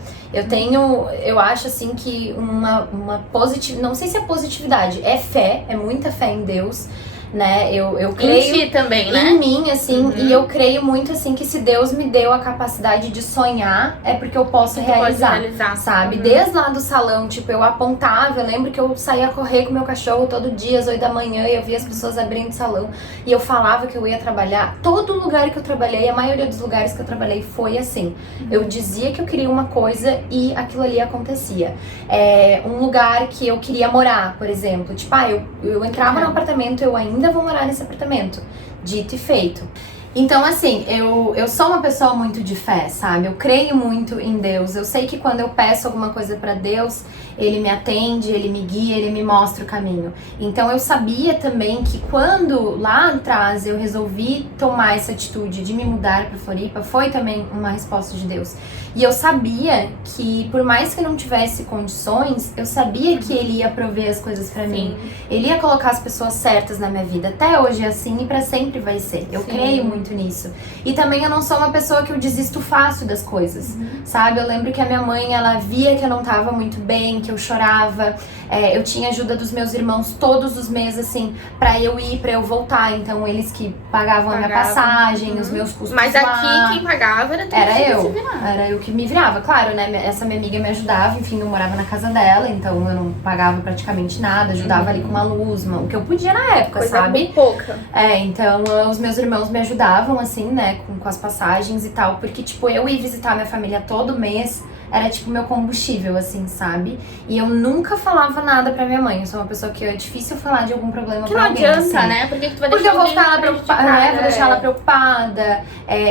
Eu acho assim que uma positividade, não sei se é positividade, é fé, é muita fé em Deus, né? Eu Em creio ti também, né? em mim, assim, e eu creio muito, assim, que se Deus me deu a capacidade de sonhar, é porque eu posso Tu pode realizar, sabe? Desde lá do salão, tipo, eu apontava, eu lembro que eu saía correr com meu cachorro todo dia, às 8 da manhã, e eu via as pessoas abrindo o salão, e eu falava que eu ia trabalhar. Todo lugar que eu trabalhei, a maioria dos lugares que eu trabalhei foi assim. Eu dizia que eu queria uma coisa e aquilo ali acontecia. Um lugar que eu queria morar, por exemplo, tipo, eu entrava no apartamento, eu ainda vou morar nesse apartamento. Dito e feito. Então, assim, eu sou uma pessoa muito de fé, sabe? Eu creio muito em Deus. Eu sei que quando eu peço alguma coisa pra Deus, Ele me atende, Ele me guia, Ele me mostra o caminho. Então, eu sabia também que quando lá atrás eu resolvi tomar essa atitude de me mudar pra Floripa, foi também uma resposta de Deus. E eu sabia que, por mais que eu não tivesse condições, eu sabia que Ele ia prover as coisas pra mim. Ele ia colocar as pessoas certas na minha vida. Até hoje é assim e pra sempre vai ser. Eu creio muito nisso. E também eu não sou uma pessoa que eu desisto fácil das coisas, sabe? Eu lembro que a minha mãe, ela via que eu não tava muito bem, que eu chorava. Eu tinha ajuda dos meus irmãos todos os meses, assim, pra eu ir, pra eu voltar. Então, eles que pagavam a minha passagem, os meus custos Mas lá. aqui quem pagava era tu. Era eu que me virava. Claro, né? Essa minha amiga me ajudava, enfim, eu morava na casa dela, então eu não pagava praticamente nada, ajudava ali com uma luz, o que eu podia na época, Coisa sabe? pouca. Então os meus irmãos me ajudavam, assim, né, com as passagens e tal, porque, tipo, eu ir visitar minha família todo mês era, tipo, meu combustível, assim, sabe? E eu nunca falava nada pra minha mãe. Eu sou uma pessoa que é difícil falar de algum problema pra alguém, Não adianta, assim. né? Por que tu vai Porque deixar eu vou ficar ela alguém preocupada, né? Vou deixar ela preocupada.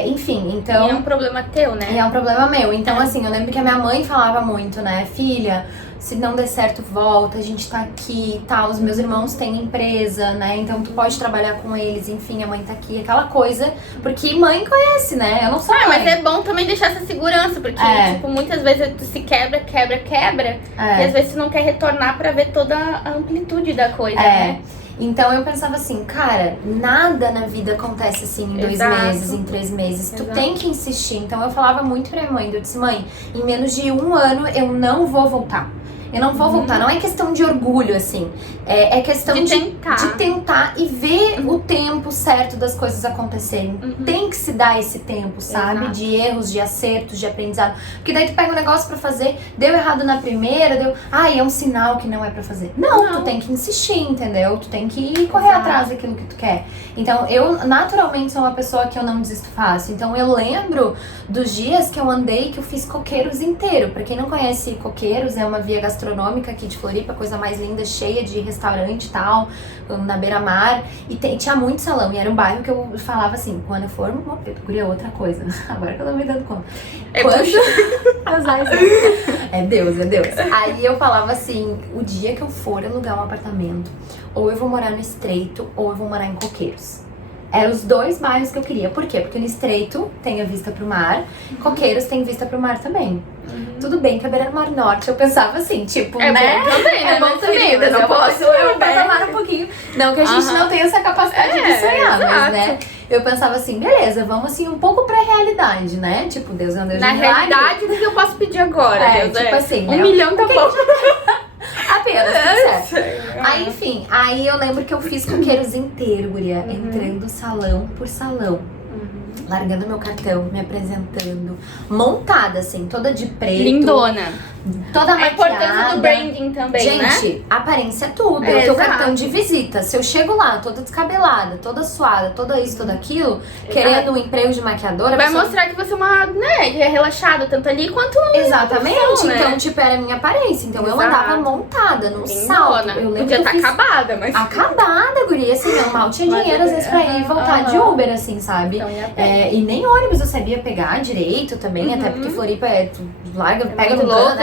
Enfim, então... E é um problema teu, né? E é um problema meu. Então, assim, eu lembro que a minha mãe falava muito, né? Filha, se não der certo, volta, a gente tá aqui e tal. Os meus irmãos têm empresa, né? Então tu pode trabalhar com eles, enfim, a mãe tá aqui, aquela coisa. Porque mãe conhece, né? Eu não sou mãe. Mas é bom também deixar essa segurança, porque, tipo, muitas vezes tu se quebra. E às vezes tu não quer retornar pra ver toda a amplitude da coisa, né? Então eu pensava assim, cara, nada na vida acontece assim em 2 meses, em 3 meses. Tu tem que insistir. Então eu falava muito pra minha mãe, eu disse, mãe, em menos de 1 ano eu não vou voltar. Eu não vou voltar, não é questão de orgulho, assim. É questão de tentar e ver o tempo certo das coisas acontecerem. Tem que se dar esse tempo, sabe? De erros, de acertos, de aprendizado. Porque daí tu pega um negócio pra fazer, deu errado na primeira, é um sinal que não é pra fazer. Não, tu tem que insistir, entendeu? Tu tem que correr atrás daquilo que tu quer. Então, eu naturalmente sou uma pessoa que eu não desisto fácil. Então, eu lembro dos dias que eu andei, que eu fiz Coqueiros inteiro. Pra quem não conhece Coqueiros, é uma via gastronômica aqui de Floripa, coisa mais linda, cheia de restaurante e tal, na beira-mar. E tinha muito salão. E era um bairro que eu falava assim, quando eu for, eu queria outra coisa. Agora que eu tô me dando conta. É Deus. Aí eu falava assim, o dia que eu for alugar um apartamento, ou eu vou morar no Estreito, ou eu vou morar em Coqueiros. Eram os 2 bairros que eu queria. Por quê? Porque no Estreito tem a vista pro mar, Coqueiros tem vista pro mar também. Tudo bem que a beira-mar norte, eu pensava assim, tipo, né? Bom também, né? É bom também, mas não posso eu patamar um pouquinho. Não que a gente não tenha essa capacidade de sonhar, mas, né? Eu pensava assim, beleza, vamos assim um pouco pra realidade, né? Tipo, Deus é um Deus de milagre. Na realidade, o que eu posso pedir agora, Deus? Tipo assim, 1 milhão tá bom. Apenas, tudo certo. Aí, enfim, aí eu lembro que eu fiz Coqueiros inteiro, guria, entrando salão por salão. Largando meu cartão, me apresentando, montada assim, toda de preto. Lindona. Toda maquiada. A importância do branding também, né? Gente, aparência é tudo. É o teu cartão de visita. Se eu chego lá, toda descabelada, toda suada, toda isso, toda aquilo, querendo um emprego de maquiadora... Vai mostrar que você é uma, né, que é relaxada, tanto ali quanto... Exatamente. Profissão, então, né? tipo, era a minha aparência. Então, eu andava montada, no salto. Eu lembro podia que estar acabada, mas... Acabada, guria, assim, eu mal tinha dinheiro, às vezes, pra ir e voltar de Uber, assim, sabe? Então, e nem ônibus eu sabia pegar direito também, até porque Floripa tu larga, pega no louco, cano,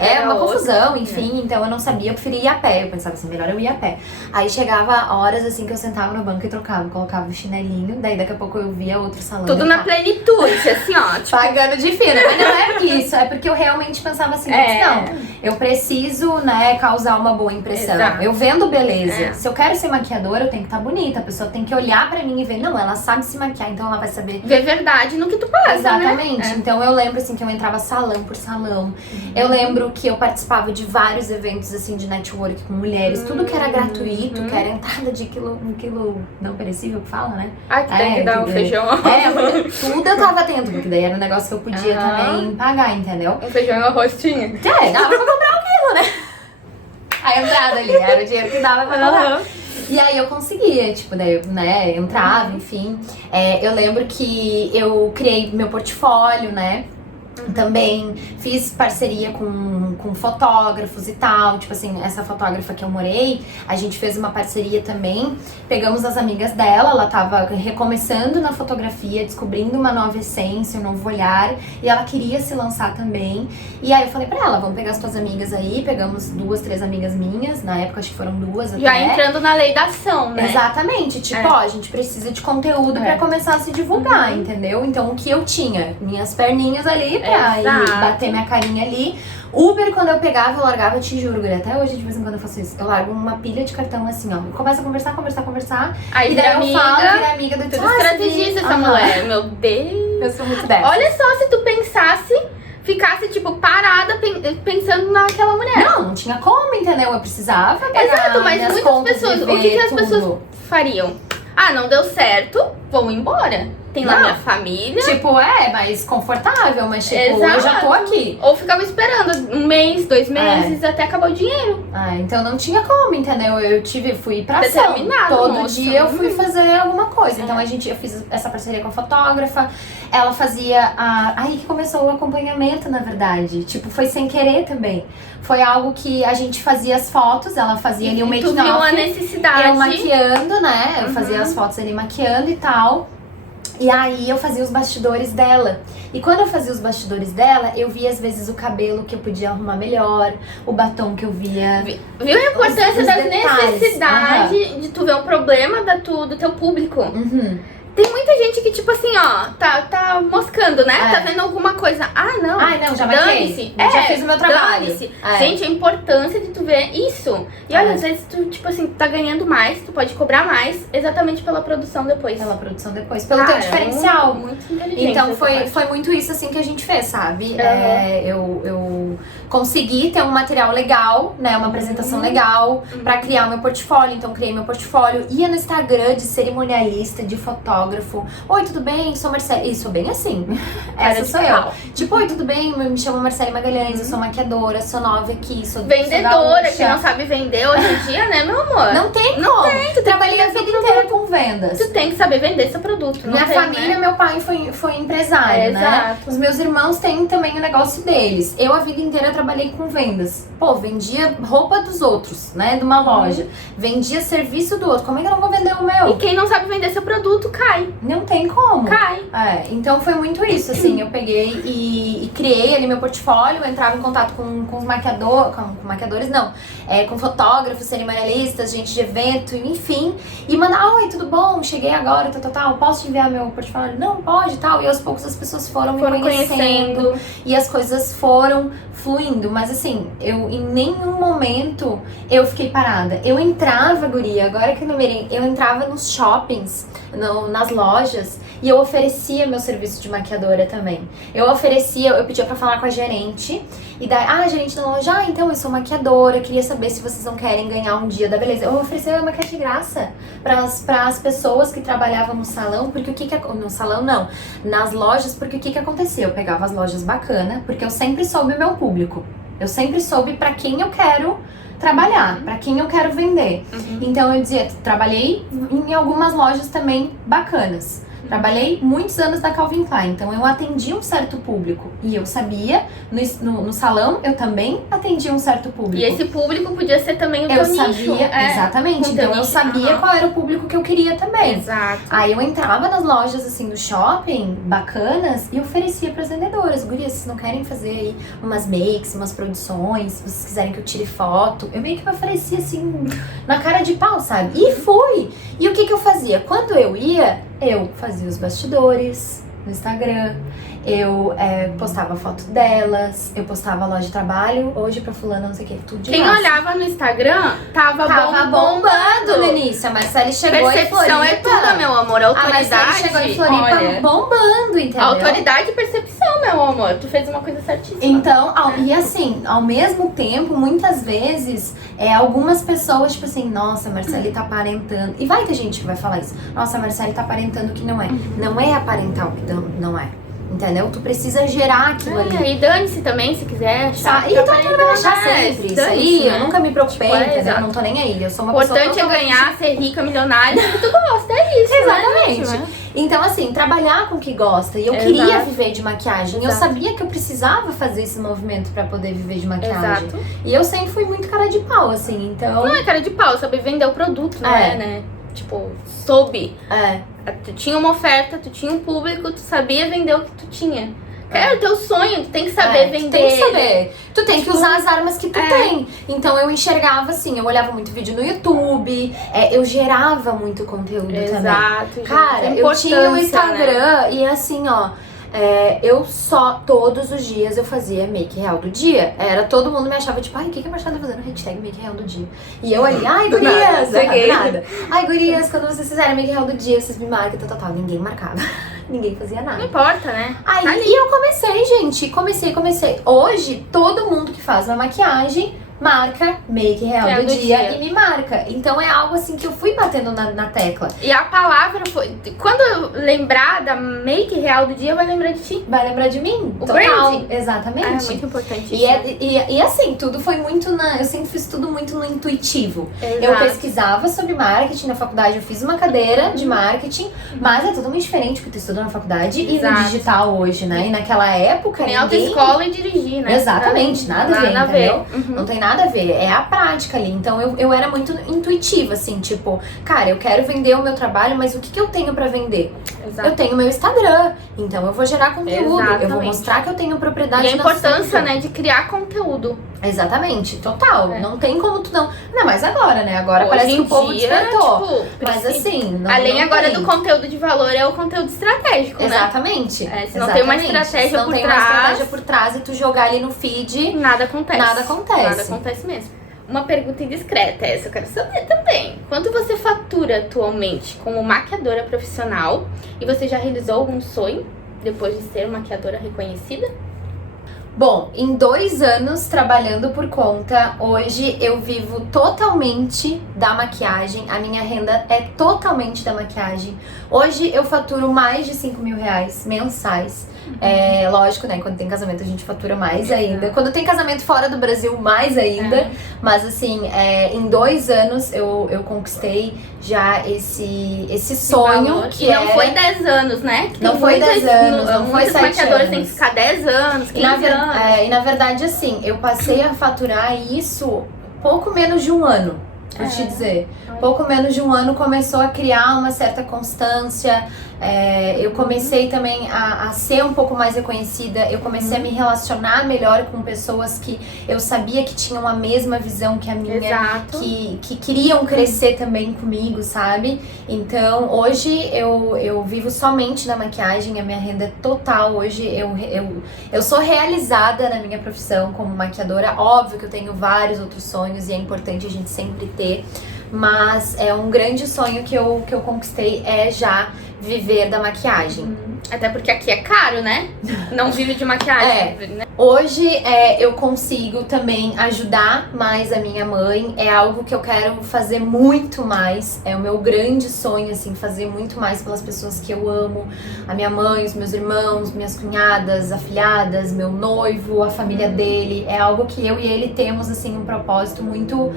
é uma confusão, enfim, então eu não sabia, eu preferia ir a pé, eu pensava assim, melhor eu ir a pé. Aí chegava horas, assim, que eu sentava no banco e trocava, colocava o chinelinho, daí daqui a pouco eu via outro salão. Tudo na plenitude, assim, ó. Tipo... Pagando de fina, mas não é isso, é porque eu realmente pensava assim, não, eu preciso, né, causar uma boa impressão. Exato. Eu vendo beleza, se eu quero ser maquiadora, eu tenho que estar bonita, a pessoa tem que olhar pra mim e ver, não, ela sabe se maquiar, então ela vai saber... Ver verdade no que tu passa, Exatamente. né? Então eu lembro, assim, que eu entrava salão por salão. Eu lembro que eu participava de vários eventos, assim, de network com mulheres. Tudo que era gratuito, que era entrada de um quilo não perecível, que fala, né? Ah, que tem que dar um feijão. Tudo eu tava tendo, porque daí era um negócio que eu podia também pagar, entendeu? Um feijão e um arroz tinha. Dava pra comprar 1 quilo, né? A entrada ali, era o dinheiro que dava pra comprar. E aí eu conseguia, tipo, daí eu, né, entrava, enfim. Eu lembro que eu criei meu portfólio, né? Também fiz parceria com fotógrafos e tal. Tipo assim, essa fotógrafa que eu morei, a gente fez uma parceria também. Pegamos as amigas dela, ela tava recomeçando na fotografia, descobrindo uma nova essência, um novo olhar. E ela queria se lançar também. E aí eu falei pra ela, vamos pegar as tuas amigas aí. Pegamos 2, 3 amigas minhas. Na época acho que foram 2 até. Já entrando na lei da ação, né? Exatamente. Tipo, ó, a gente precisa de conteúdo pra começar a se divulgar, entendeu? Então o que eu tinha? Minhas perninhas ali pra ir bater minha carinha ali. Uber, quando eu pegava, eu largava, eu te juro, até hoje de vez em quando eu faço isso. Eu largo uma pilha de cartão assim, ó. Começa a conversar. Aí e daí eu falo, vira amiga do tudo estrategista essa mulher, meu Deus. Eu sou muito dessa. Olha só, se tu ficasse, tipo, parada pensando naquela mulher. Não tinha como, entendeu? Eu precisava pagar. Exato, mas minhas muitas contas, pessoas, viver, o que as tudo. pessoas fariam? Ah, não deu certo, vão embora. Tem lá minha família. Tipo, mas confortável, mas tipo, eu já tô aqui. Ou ficava esperando 1 mês, 2 meses, até acabar o dinheiro. Então não tinha como, entendeu? Fui pra ação. Todo dia eu fui fazer alguma coisa. Então eu fiz essa parceria com a fotógrafa. Ela fazia aí que começou o acompanhamento, na verdade. Tipo, foi sem querer também. Foi algo que a gente fazia as fotos, ela fazia ali o making-off. Tu viu a necessidade. Eu maquiando, né? Eu fazia as fotos ali maquiando e tal. E aí eu fazia os bastidores dela. E quando eu fazia os bastidores dela, eu via às vezes o cabelo que eu podia arrumar melhor, o batom que eu via. Viu a importância das necessidades de tu ver um problema do teu público? Tem muita gente que, tipo assim, ó, tá moscando, né? Tá vendo alguma coisa. Não, já maquiei. Já fiz o meu trabalho. Gente, a importância de tu ver isso. E olha, às vezes tu, tipo assim, tá ganhando mais, tu pode cobrar mais exatamente pela produção depois. Pelo teu diferencial. Muito inteligente. Então foi muito isso, assim, que a gente fez, sabe? Eu consegui ter um material legal, né? Uma apresentação legal pra criar o meu portfólio. Então criei meu portfólio. Ia no Instagram de cerimonialista, de fotógrafo. Oi, tudo bem? Sou Marcele. E sou bem assim. Essa sou eu. Tipo, oi, tudo bem? Me chamo Marcele Magalhães, eu sou maquiadora, sou nova aqui, sou vendedora, que não sabe vender hoje em dia, né, meu amor? Não tem como. Tu trabalhei a vida inteira com vendas. Tu tem que saber vender seu produto. Minha família, meu pai foi empresário, né? Exato. Os meus irmãos têm também o negócio deles. Eu a vida inteira trabalhei com vendas. Pô, vendia roupa dos outros, né? De uma loja. Vendia serviço do outro. Como é que eu não vou vender o meu? E quem não sabe vender seu produto, cai. Não tem como. Cai. Então foi muito isso, assim. Eu peguei e criei ali meu portfólio. Eu entrava em contato com os maquiadores. Com maquiadores, não. Com fotógrafos, cerimonialistas, gente de evento, enfim. E mandava, oi, tudo bom? Cheguei agora, tal. Posso te enviar meu portfólio? Não, pode, tal. E aos poucos as pessoas foram me conhecendo. E as coisas foram fluindo. Mas assim, eu em nenhum momento eu fiquei parada. Eu entrava, guria, agora que eu numerei, eu entrava nos shoppings, nas lojas, e eu oferecia meu serviço de maquiadora também. Eu pedia pra falar com a gerente, e daí, a gerente da loja, então eu sou maquiadora, queria saber se vocês não querem ganhar um dia da beleza. Eu oferecia maquiagem de graça pras pessoas que trabalhavam no salão, porque no salão não, nas lojas, porque o que acontecia? Eu pegava as lojas bacana, porque eu sempre soube o meu público. Eu sempre soube pra quem eu quero trabalhar, pra quem eu quero vender. Então eu dizia, trabalhei em algumas lojas também bacanas. Trabalhei muitos anos da Calvin Klein, então eu atendi um certo público. E eu sabia, no salão, eu também atendia um certo público. E esse público podia ser também o teu nicho. Eu sabia, exatamente. Então eu sabia qual era o público que eu queria também. Exato. Aí eu entrava nas lojas, assim, do shopping, bacanas, e oferecia pras vendedoras. Gurias, vocês não querem fazer aí umas makes, umas produções, se vocês quiserem que eu tire foto. Eu meio que me oferecia, assim, na cara de pau, sabe? E fui! E o que eu fazia? Quando eu ia, eu fazia os bastidores no Instagram, eu postava foto delas, eu postava loja de trabalho, hoje pra fulana, não sei o que, tudo de Quem graça. olhava no Instagram tava bombando no início. A Marcele chegou em Floripa. Percepção é tudo, meu amor. A Autoridade. Marcele chegou em Floripa olha, bombando, entendeu? autoridade e percepção, meu amor. Tu fez uma coisa certíssima. Então, e assim, ao mesmo tempo, muitas vezes, algumas pessoas, tipo assim, nossa, a Marcele tá aparentando. E vai ter gente que vai falar isso. Nossa, a Marcele tá aparentando o que não é. Não é aparentar o que não é. Entendeu? Tu precisa gerar aquilo ali. E dane-se também, se quiser achar. E então tu vai achar sempre. Isso aí, né? eu nunca me preocupei, Tipo, entendeu? exato. Não tô nem aí. Eu sou uma Importante pessoa é ganhar, ser rica, milionária, que tu gosta, é isso. Exatamente. Né, gente? Então, assim, trabalhar com o que gosta. E eu queria viver de maquiagem. Eu sabia que eu precisava fazer esse movimento pra poder viver de maquiagem. Exato. E eu sempre fui muito cara de pau, assim, então... Não é cara de pau, saber vender o produto, não é, né? Tipo, soube. Tu tinha uma oferta, tu tinha um público, tu sabia vender o que tu tinha. É o teu sonho, tu tem que saber vender. Tu tem que saber. Tu tem que usar as armas que tu tem. Então eu enxergava assim, eu olhava muito vídeo no YouTube, eu gerava muito conteúdo também. Exato. Cara, eu tinha o Instagram e assim, ó. Eu só, todos os dias eu fazia make real do dia. Era, todo mundo me achava tipo, ai, o que a Marcela tá fazendo? Hashtag make real do dia. E eu ali, ai, gurias, nada. Ai, gurias, quando vocês fizerem make real do dia, vocês me marcam, tal. Ninguém marcava. Ninguém fazia nada. Não importa, né? Aí eu comecei, gente. Comecei. Hoje, todo mundo que faz uma maquiagem marca make real do dia e me marca. Então é algo assim que eu fui batendo na tecla. E a palavra foi... Quando eu lembrar da make real do dia, vai lembrar de ti. Vai lembrar de mim. O total. branding. Exatamente. É muito importante isso. E assim, tudo foi muito eu sempre fiz tudo muito no intuitivo. Exato. Eu pesquisava sobre marketing na faculdade, eu fiz uma cadeira de marketing, mas é totalmente diferente do que tu estuda na faculdade e no digital hoje, né? E naquela época, nem autoescola e dirigir, né? Exatamente, nada a ver, entendeu? Uhum. Não tem nada a ver, é a prática ali. Então eu era muito intuitiva, assim, tipo, cara, eu quero vender o meu trabalho, mas o que eu tenho pra vender? Exato. Eu tenho meu Instagram, então eu vou gerar conteúdo, Exatamente. eu vou mostrar que eu tenho propriedade e a no importância, assunto. né, de criar conteúdo. Exatamente, total. Não tem como tu não. Não, mas agora, né? Agora Hoje parece que em o povo dia, despertou. tipo, Mas assim, não. Além não agora tem. do conteúdo de valor, é o conteúdo estratégico, Exatamente. né? Se não tem uma estratégia Se não por tem trás, uma estratégia por trás e tu jogar ali no feed, nada acontece. Nada acontece. Nada acontece mesmo. Uma pergunta indiscreta, essa eu quero saber também. Quanto você fatura atualmente como maquiadora profissional? E você já realizou algum sonho depois de ser maquiadora reconhecida? Bom, em 2 anos trabalhando por conta, hoje eu vivo totalmente da maquiagem. A minha renda é totalmente da maquiagem. Hoje eu faturo mais de 5 mil reais mensais. Lógico, né? Quando tem casamento a gente fatura mais ainda. Quando tem casamento fora do Brasil, mais ainda. Mas assim, em 2 anos eu conquistei já esse sonho valor. que e não foi 10 anos, né? Que não foi 10 anos, não foi 7 anos. maquiadores têm que ficar 10 anos, 15 anos. E na verdade, assim, eu passei a faturar isso pouco menos de 1 ano. Vou te dizer, pouco menos de 1 ano começou a criar uma certa constância. Eu comecei também a ser um pouco mais reconhecida. Eu comecei a me relacionar melhor com pessoas que eu sabia que tinham a mesma visão que a minha. Exato. Que queriam crescer também comigo, sabe? Então hoje eu vivo somente da maquiagem. A minha renda é total. Hoje eu sou realizada na minha profissão como maquiadora. Óbvio que eu tenho vários outros sonhos e é importante a gente sempre ter, mas é um grande sonho que eu conquistei já viver da maquiagem. Até porque aqui é caro, né? Não vive de maquiagem. Né? Hoje eu consigo também ajudar mais a minha mãe. É algo que eu quero fazer muito mais. É o meu grande sonho, assim, fazer muito mais pelas pessoas que eu amo. A minha mãe, os meus irmãos, minhas cunhadas, afilhadas, meu noivo, a família dele. É algo que eu e ele temos, assim, um propósito muito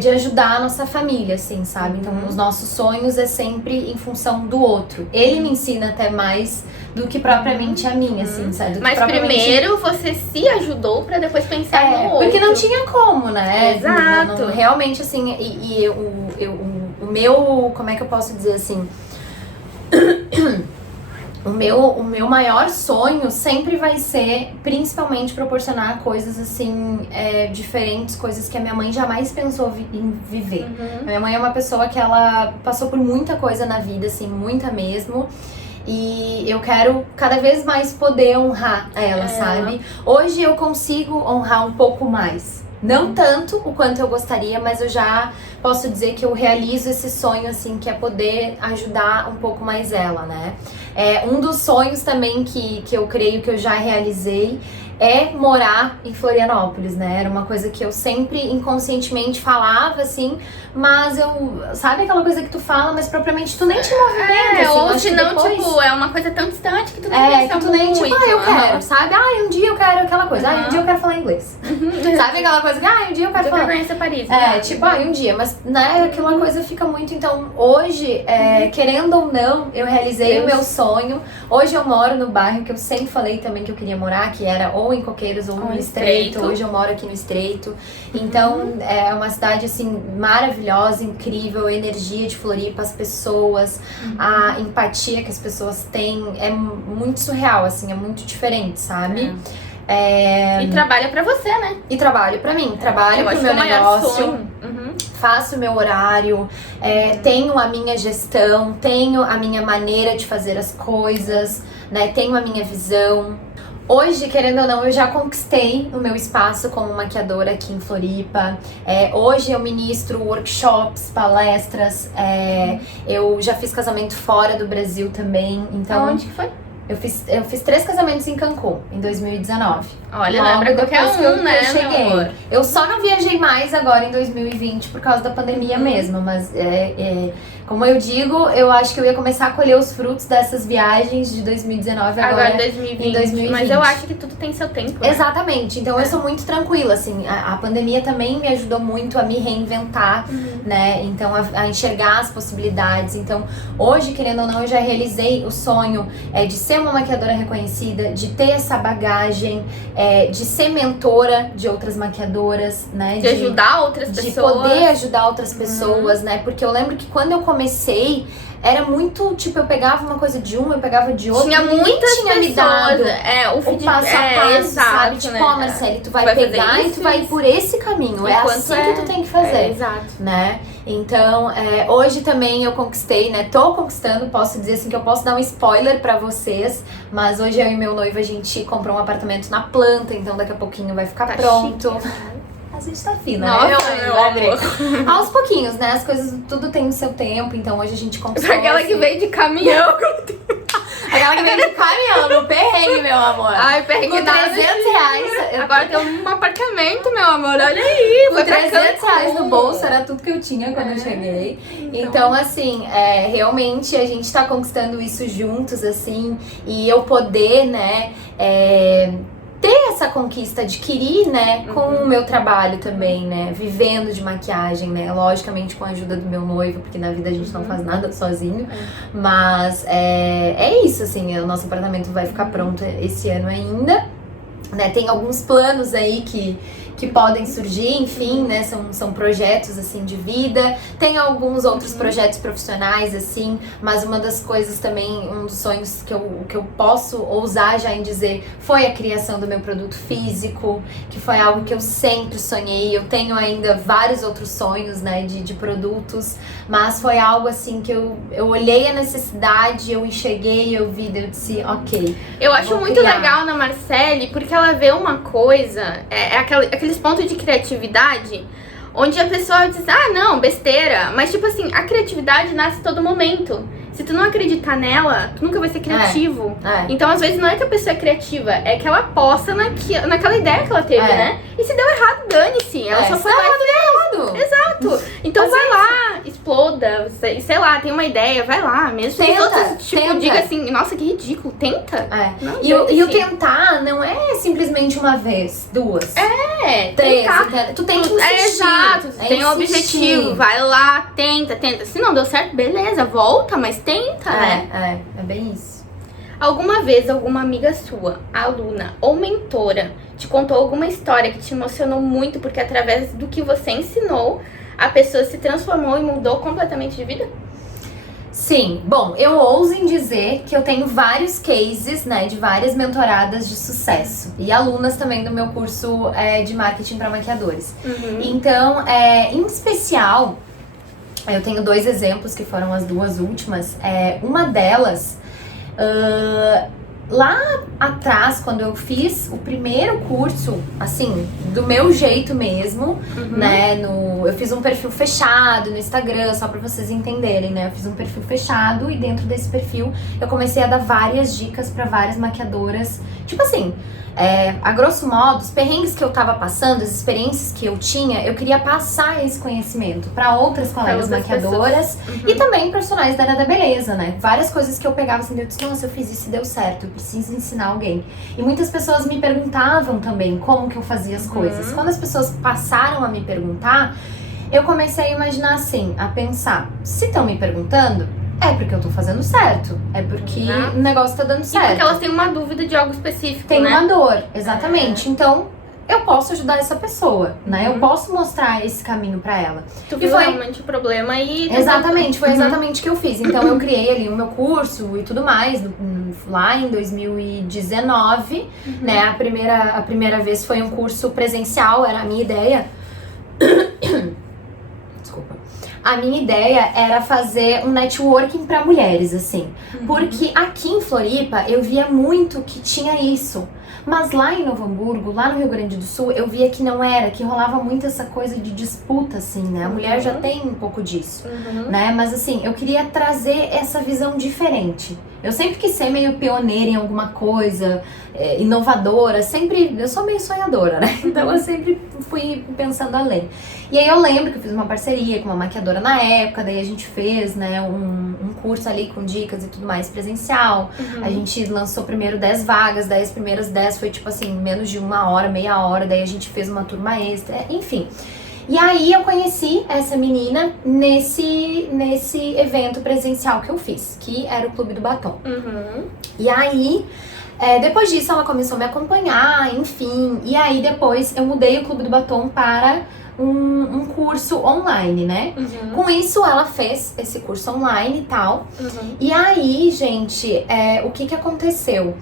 de ajudar a nossa família, assim, sabe? Então, os nossos sonhos é sempre em função do outro. Ele me ensina até mais do que propriamente a minha, assim, sabe? Mas primeiro você se ajudou pra depois pensar no outro. Porque não tinha como, né? Exato. Realmente, assim, o meu, como é que eu posso dizer assim? O meu maior sonho sempre vai ser, principalmente, proporcionar coisas assim, diferentes, coisas que a minha mãe jamais pensou em viver. A minha mãe é uma pessoa que ela passou por muita coisa na vida, assim, muita mesmo. e eu quero cada vez mais poder honrar ela, sabe? Hoje eu consigo honrar um pouco mais. Não tanto o quanto eu gostaria, mas eu já posso dizer que eu realizo esse sonho, assim, que é poder ajudar um pouco mais ela, né? Um dos sonhos também que eu creio que eu já realizei é morar em Florianópolis, né? Era uma coisa que eu sempre inconscientemente falava, assim, mas sabe aquela coisa que tu fala, mas propriamente tu nem te movimenta, assim. Ou se não, depois... tipo, é uma coisa tão distante que tu nem pensa que tu nem, tipo, eu quero, sabe? Um dia eu quero aquela coisa, um dia eu quero falar inglês. Sabe aquela coisa que, um dia eu quero falar... Eu quero conhecer Paris. Tipo, um dia, mas, né, aquela coisa fica muito, então, hoje, querendo ou não, eu realizei o meu sonho. Hoje eu moro no bairro que eu sempre falei também que eu queria morar, que era ou em Coqueiros ou no Estreito. Hoje eu moro aqui no Estreito. Então, é uma cidade, assim, maravilhosa, incrível, a energia de Floripa, as pessoas, a empatia que as pessoas têm, é muito surreal, assim, é muito diferente, sabe? E trabalha pra você, né? E trabalho pra mim, trabalho pro meu negócio, faço o meu horário, tenho a minha gestão, tenho a minha maneira de fazer as coisas, né? Tenho a minha visão. Hoje, querendo ou não, eu já conquistei o meu espaço como maquiadora aqui em Floripa. Hoje eu ministro workshops, palestras, eu já fiz casamento fora do Brasil também. Então, onde que foi? Eu fiz 3 casamentos em Cancún, em 2019. Olha, não é pra qualquer um, né, eu cheguei. Eu só não viajei mais agora em 2020 por causa da pandemia mesmo, mas como eu digo, eu acho que eu ia começar a colher os frutos dessas viagens de 2019 agora em 2020. Mas eu acho que tudo tem seu tempo, né? Exatamente, então eu sou muito tranquila, assim, a pandemia também me ajudou muito a me reinventar, né, então a enxergar as possibilidades. Então hoje, querendo ou não, eu já realizei o sonho de ser uma maquiadora reconhecida, de ter essa bagagem, de ser mentora de outras maquiadoras, né, de ajudar outras pessoas, de poder ajudar outras pessoas, né, porque eu lembro que quando eu comecei, era muito, tipo, eu pegava uma coisa de eu pegava de outra. Tinha muitas tinha pessoas, me dado o passo a passo, exato, sabe? Tipo, né? Marcele, tu vai pegar e tu vai ir por esse caminho. É assim que tu tem que fazer. Exato. Né? Então, hoje também eu conquistei, né? Tô conquistando, posso dizer assim que eu posso dar um spoiler pra vocês, mas hoje eu e meu noivo, a gente comprou um apartamento na planta, então daqui a pouquinho vai ficar pronto. Chique. A gente tá fina, Nossa, né? meu amor. Aos pouquinhos, né? As coisas, tudo tem o seu tempo, então hoje a gente conquistou. Aquela que veio de caminhão. Aquela que veio de caminhão, no perrengue, meu amor. Ai, perrengue com 300 reais. Agora tem um apartamento, meu amor, olha aí. Com 300 reais no bolso, era tudo que eu tinha quando eu cheguei. Então, assim, realmente a gente tá conquistando isso juntos, assim. E eu poder, né, ter essa conquista, adquirir, né, com o meu trabalho também, né, vivendo de maquiagem, né, logicamente com a ajuda do meu noivo, porque na vida a gente não faz nada sozinho, mas é isso, assim, o nosso apartamento vai ficar pronto esse ano ainda, né, tem alguns planos aí que podem surgir, enfim, né, são projetos, assim, de vida, tem alguns outros projetos profissionais, assim, mas uma das coisas também, um dos sonhos que eu posso ousar já em dizer, foi a criação do meu produto físico, que foi algo que eu sempre sonhei, eu tenho ainda vários outros sonhos, né, de produtos, mas foi algo, assim, que eu olhei a necessidade, eu enxerguei, eu vi, eu disse, ok. Eu acho muito legal na Marcele, porque ela vê uma coisa, aqueles pontos de criatividade, onde a pessoa diz, não, besteira, mas tipo assim, a criatividade nasce todo momento. Se tu não acreditar nela, tu nunca vai ser criativo. Então, às vezes, não é que a pessoa é criativa, é que ela aposta naquela ideia que ela teve, né? E se deu errado, dane-se. Ela só foi lá e errado. Exato. Então, vai lá, exploda, sei lá, tem uma ideia, vai lá. Mesmo que os outros, tipo, diga assim, nossa, que ridículo, tenta. Não, e o tentar não é simplesmente uma vez, duas. Três. Tu tem que insistir. Exato, tu tem um objetivo, vai lá, tenta. Se não deu certo, beleza, volta, mas tenta, né? É bem isso. Alguma vez, alguma amiga sua, aluna ou mentora, te contou alguma história que te emocionou muito porque através do que você ensinou, a pessoa se transformou e mudou completamente de vida? Sim, bom, eu ouso em dizer que eu tenho vários cases, né, de várias mentoradas de sucesso e alunas também do meu curso de marketing para maquiadores. Então, em especial, eu tenho 2 exemplos que foram as 2 últimas. Uma delas Lá atrás, quando eu fiz o primeiro curso, assim, do meu jeito mesmo, né, eu fiz um perfil fechado no Instagram, só pra vocês entenderem, né, eu fiz um perfil fechado e dentro desse perfil eu comecei a dar várias dicas pra várias maquiadoras, tipo assim, a grosso modo, os perrengues que eu tava passando, as experiências que eu tinha, eu queria passar esse conhecimento pra outras colegas maquiadoras e também profissionais da área da beleza, né? Várias coisas que eu pegava assim, eu disse, nossa, eu fiz isso e deu certo, eu preciso ensinar alguém. E muitas pessoas me perguntavam também como que eu fazia as coisas. Quando as pessoas passaram a me perguntar, eu comecei a imaginar assim, a pensar, se estão me perguntando, é porque eu tô fazendo certo. É porque o negócio tá dando certo. E porque elas têm uma dúvida de algo específico, Tem né? uma dor, exatamente. Então, eu posso ajudar essa pessoa, né? Eu posso mostrar esse caminho pra ela. Tu viu realmente o problema e... Exatamente, foi exatamente o que eu fiz. Então, eu criei ali o meu curso e tudo mais, lá em 2019, né? A primeira vez foi um curso presencial, era a minha ideia. Desculpa. A minha ideia era fazer um networking pra mulheres, assim. Porque aqui em Floripa, eu via muito que tinha isso. Mas lá em Novo Hamburgo, lá no Rio Grande do Sul, eu via que não era, que rolava muito essa coisa de disputa, assim, né? A mulher já tem um pouco disso, né? Mas assim, eu queria trazer essa visão diferente. Eu sempre quis ser meio pioneira em alguma coisa, inovadora, sempre... Eu sou meio sonhadora, né? Então eu sempre fui pensando além. E aí eu lembro que eu fiz uma parceria com uma maquiadora na época, daí a gente fez, né, um curso ali com dicas e tudo mais presencial. A gente lançou primeiro 10 vagas, daí as primeiras 10 foi tipo assim, menos de uma hora, meia hora, daí a gente fez uma turma extra, enfim. E aí eu conheci essa menina nesse evento presencial que eu fiz, que era o Clube do Batom. E aí, depois disso ela começou a me acompanhar, enfim. E aí depois eu mudei o Clube do Batom para um curso online, né? Com isso ela fez esse curso online e tal. E aí, gente, o que aconteceu?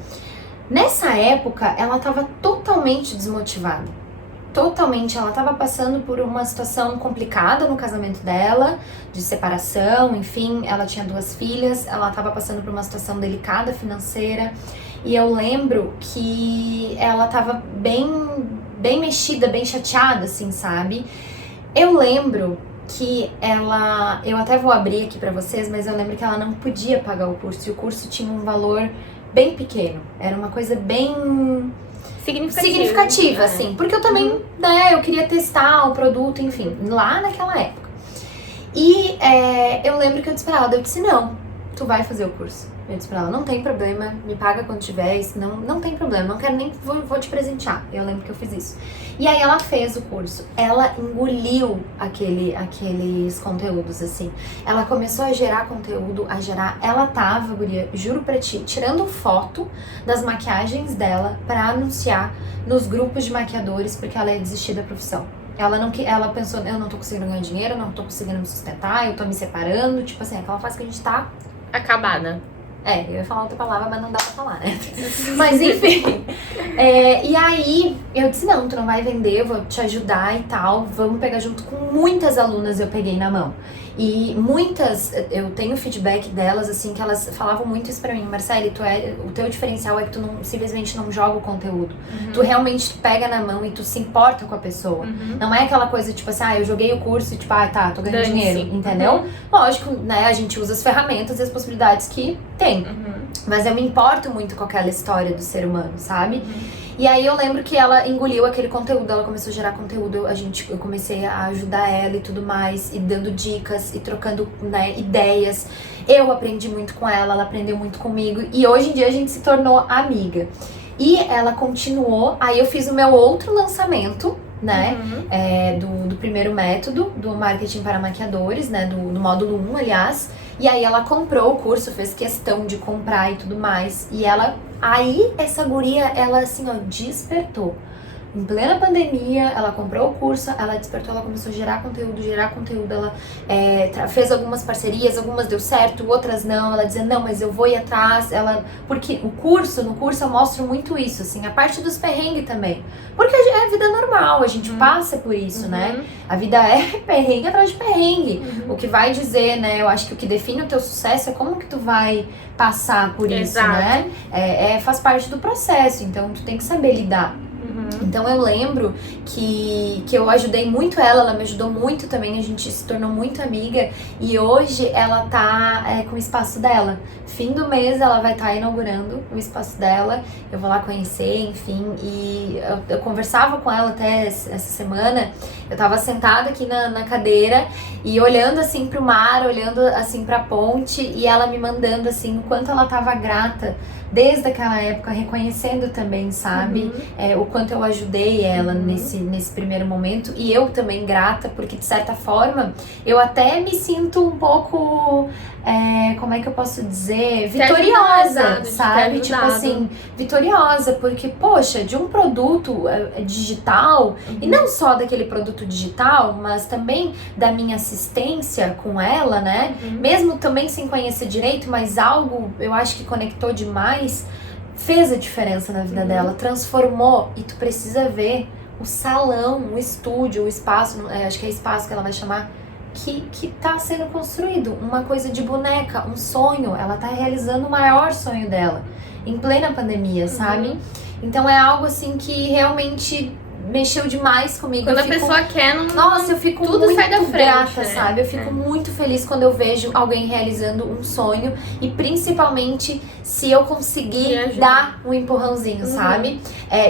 Nessa época ela tava totalmente desmotivada. Totalmente, ela estava passando por uma situação complicada no casamento dela, de separação, enfim, ela tinha 2 filhas, ela estava passando por uma situação delicada financeira, e eu lembro que ela estava bem mexida, bem chateada, assim, sabe? Eu lembro que eu até vou abrir aqui pra vocês, mas eu lembro que ela não podia pagar o curso, e o curso tinha um valor bem pequeno, era uma coisa bem... significativa, assim, porque eu também, né, eu queria testar o produto, enfim, lá naquela época. E eu lembro que eu disse pra ela, eu disse, não, tu vai fazer o curso. Eu disse pra ela, não tem problema, me paga quando tiver, não tem problema, não quero nem, vou te presentear. Eu lembro que eu fiz isso. E aí ela fez o curso, ela engoliu aqueles conteúdos, assim. Ela começou a gerar conteúdo, ela tava, guria, juro pra ti, tirando foto das maquiagens dela pra anunciar nos grupos de maquiadores, porque ela ia desistir da profissão. Ela pensou, eu não tô conseguindo ganhar dinheiro, eu não tô conseguindo me sustentar, eu tô me separando, tipo assim, aquela fase que a gente tá... acabada. Eu ia falar outra palavra, mas não dá pra falar, né? Mas enfim. E aí, eu disse, não, tu não vai vender, eu vou te ajudar e tal. Vamos pegar junto com muitas alunas, eu peguei na mão. E muitas, eu tenho feedback delas, assim, que elas falavam muito isso pra mim. Marcele, o teu diferencial é que tu simplesmente não joga o conteúdo. Tu realmente pega na mão e tu se importa com a pessoa. Não é aquela coisa, tipo assim, eu joguei o curso e tipo, tá, tô ganhando dinheiro, entendeu? Lógico, né, a gente usa as ferramentas e as possibilidades que tem. Mas eu me importo muito com aquela história do ser humano, sabe? E aí eu lembro que ela engoliu aquele conteúdo, ela começou a gerar conteúdo, eu comecei a ajudar ela e tudo mais, e dando dicas, e trocando, né, ideias. Eu aprendi muito com ela aprendeu muito comigo, e hoje em dia a gente se tornou amiga. E ela continuou, aí eu fiz o meu outro lançamento, né, do primeiro método, do marketing para maquiadores, né, do módulo 1, aliás. E aí ela comprou o curso, fez questão de comprar e tudo mais. E aí essa guria, ela assim, ó, despertou. Em plena pandemia, ela comprou o curso, ela despertou, ela começou a gerar conteúdo, ela fez algumas parcerias, algumas deu certo, outras não, ela dizia, não, mas eu vou ir atrás, porque no curso eu mostro muito isso, assim, a parte dos perrengues também, porque é vida normal, a gente passa por isso, né, a vida é perrengue atrás de perrengue, o que vai dizer, né, eu acho que o que define o teu sucesso é como que tu vai passar por isso, né, faz parte do processo, então tu tem que saber lidar. Então eu lembro que eu ajudei muito ela me ajudou muito também, a gente se tornou muito amiga e hoje ela tá com o espaço dela. Fim do mês ela vai estar inaugurando o espaço dela, eu vou lá conhecer, enfim, e eu conversava com ela até essa semana, eu tava sentada aqui na cadeira e olhando assim pro mar, olhando assim pra ponte e ela me mandando assim o quanto ela tava grata desde aquela época, reconhecendo também, sabe, o quanto eu ajudei ela nesse primeiro momento e eu também grata, porque de certa forma eu até me sinto um pouco, como é que eu posso dizer, vitoriosa, sabe, tipo assim, vitoriosa, porque poxa, de um produto digital, e não só daquele produto digital, mas também da minha assistência com ela, né, mesmo também sem conhecer direito, mas algo eu acho que conectou demais, fez a diferença na vida dela, transformou, e tu precisa ver o salão, o estúdio, o espaço, acho que é espaço que ela vai chamar, que tá sendo construído, uma coisa de boneca, um sonho, ela tá realizando o maior sonho dela, em plena pandemia, sabe? Então é algo assim que realmente mexeu demais comigo. Quando a pessoa quer, nossa, eu fico tudo muito sai da frente, grata, né? sabe? Eu fico muito feliz quando eu vejo alguém realizando um sonho e principalmente se eu conseguir dar um empurrãozinho, sabe?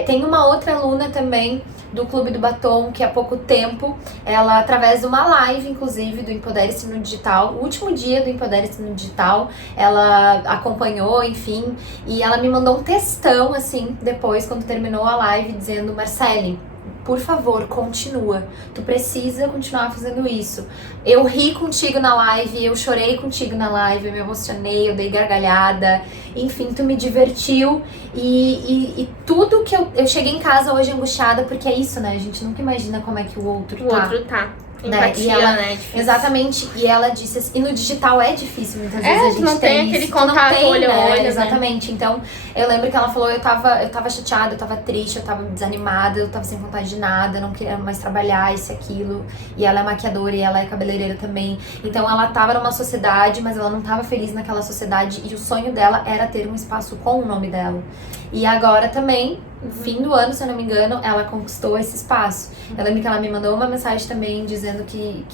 Tem uma outra aluna também do Clube do Batom, que há pouco tempo, ela, através de uma live, inclusive, do Empodere-se no Digital, o último dia do Empodere-se no Digital, ela acompanhou, enfim, e ela me mandou um textão, assim, depois, quando terminou a live, dizendo, Marcele, por favor, continua. Tu precisa continuar fazendo isso. Eu ri contigo na live, eu chorei contigo na live, eu me emocionei, eu dei gargalhada. Enfim, tu me divertiu. E tudo que eu cheguei em casa hoje angustiada, porque é isso, né? A gente nunca imagina como é que o outro tá. Empatia, e ela, né? Difícil. Exatamente, e ela disse assim, e no digital é difícil, muitas vezes a gente não tem aquele contato olho a olho, exatamente, então eu lembro que ela falou, eu tava chateada, eu tava triste, eu tava desanimada, eu tava sem vontade de nada, eu não queria mais trabalhar isso e aquilo, e ela é maquiadora e ela é cabeleireira também, então ela tava numa sociedade, mas ela não tava feliz naquela sociedade, e o sonho dela era ter um espaço com o nome dela, e agora também, no fim do ano, se eu não me engano, ela conquistou esse espaço. Eu lembro que ela me mandou uma mensagem também dizendo que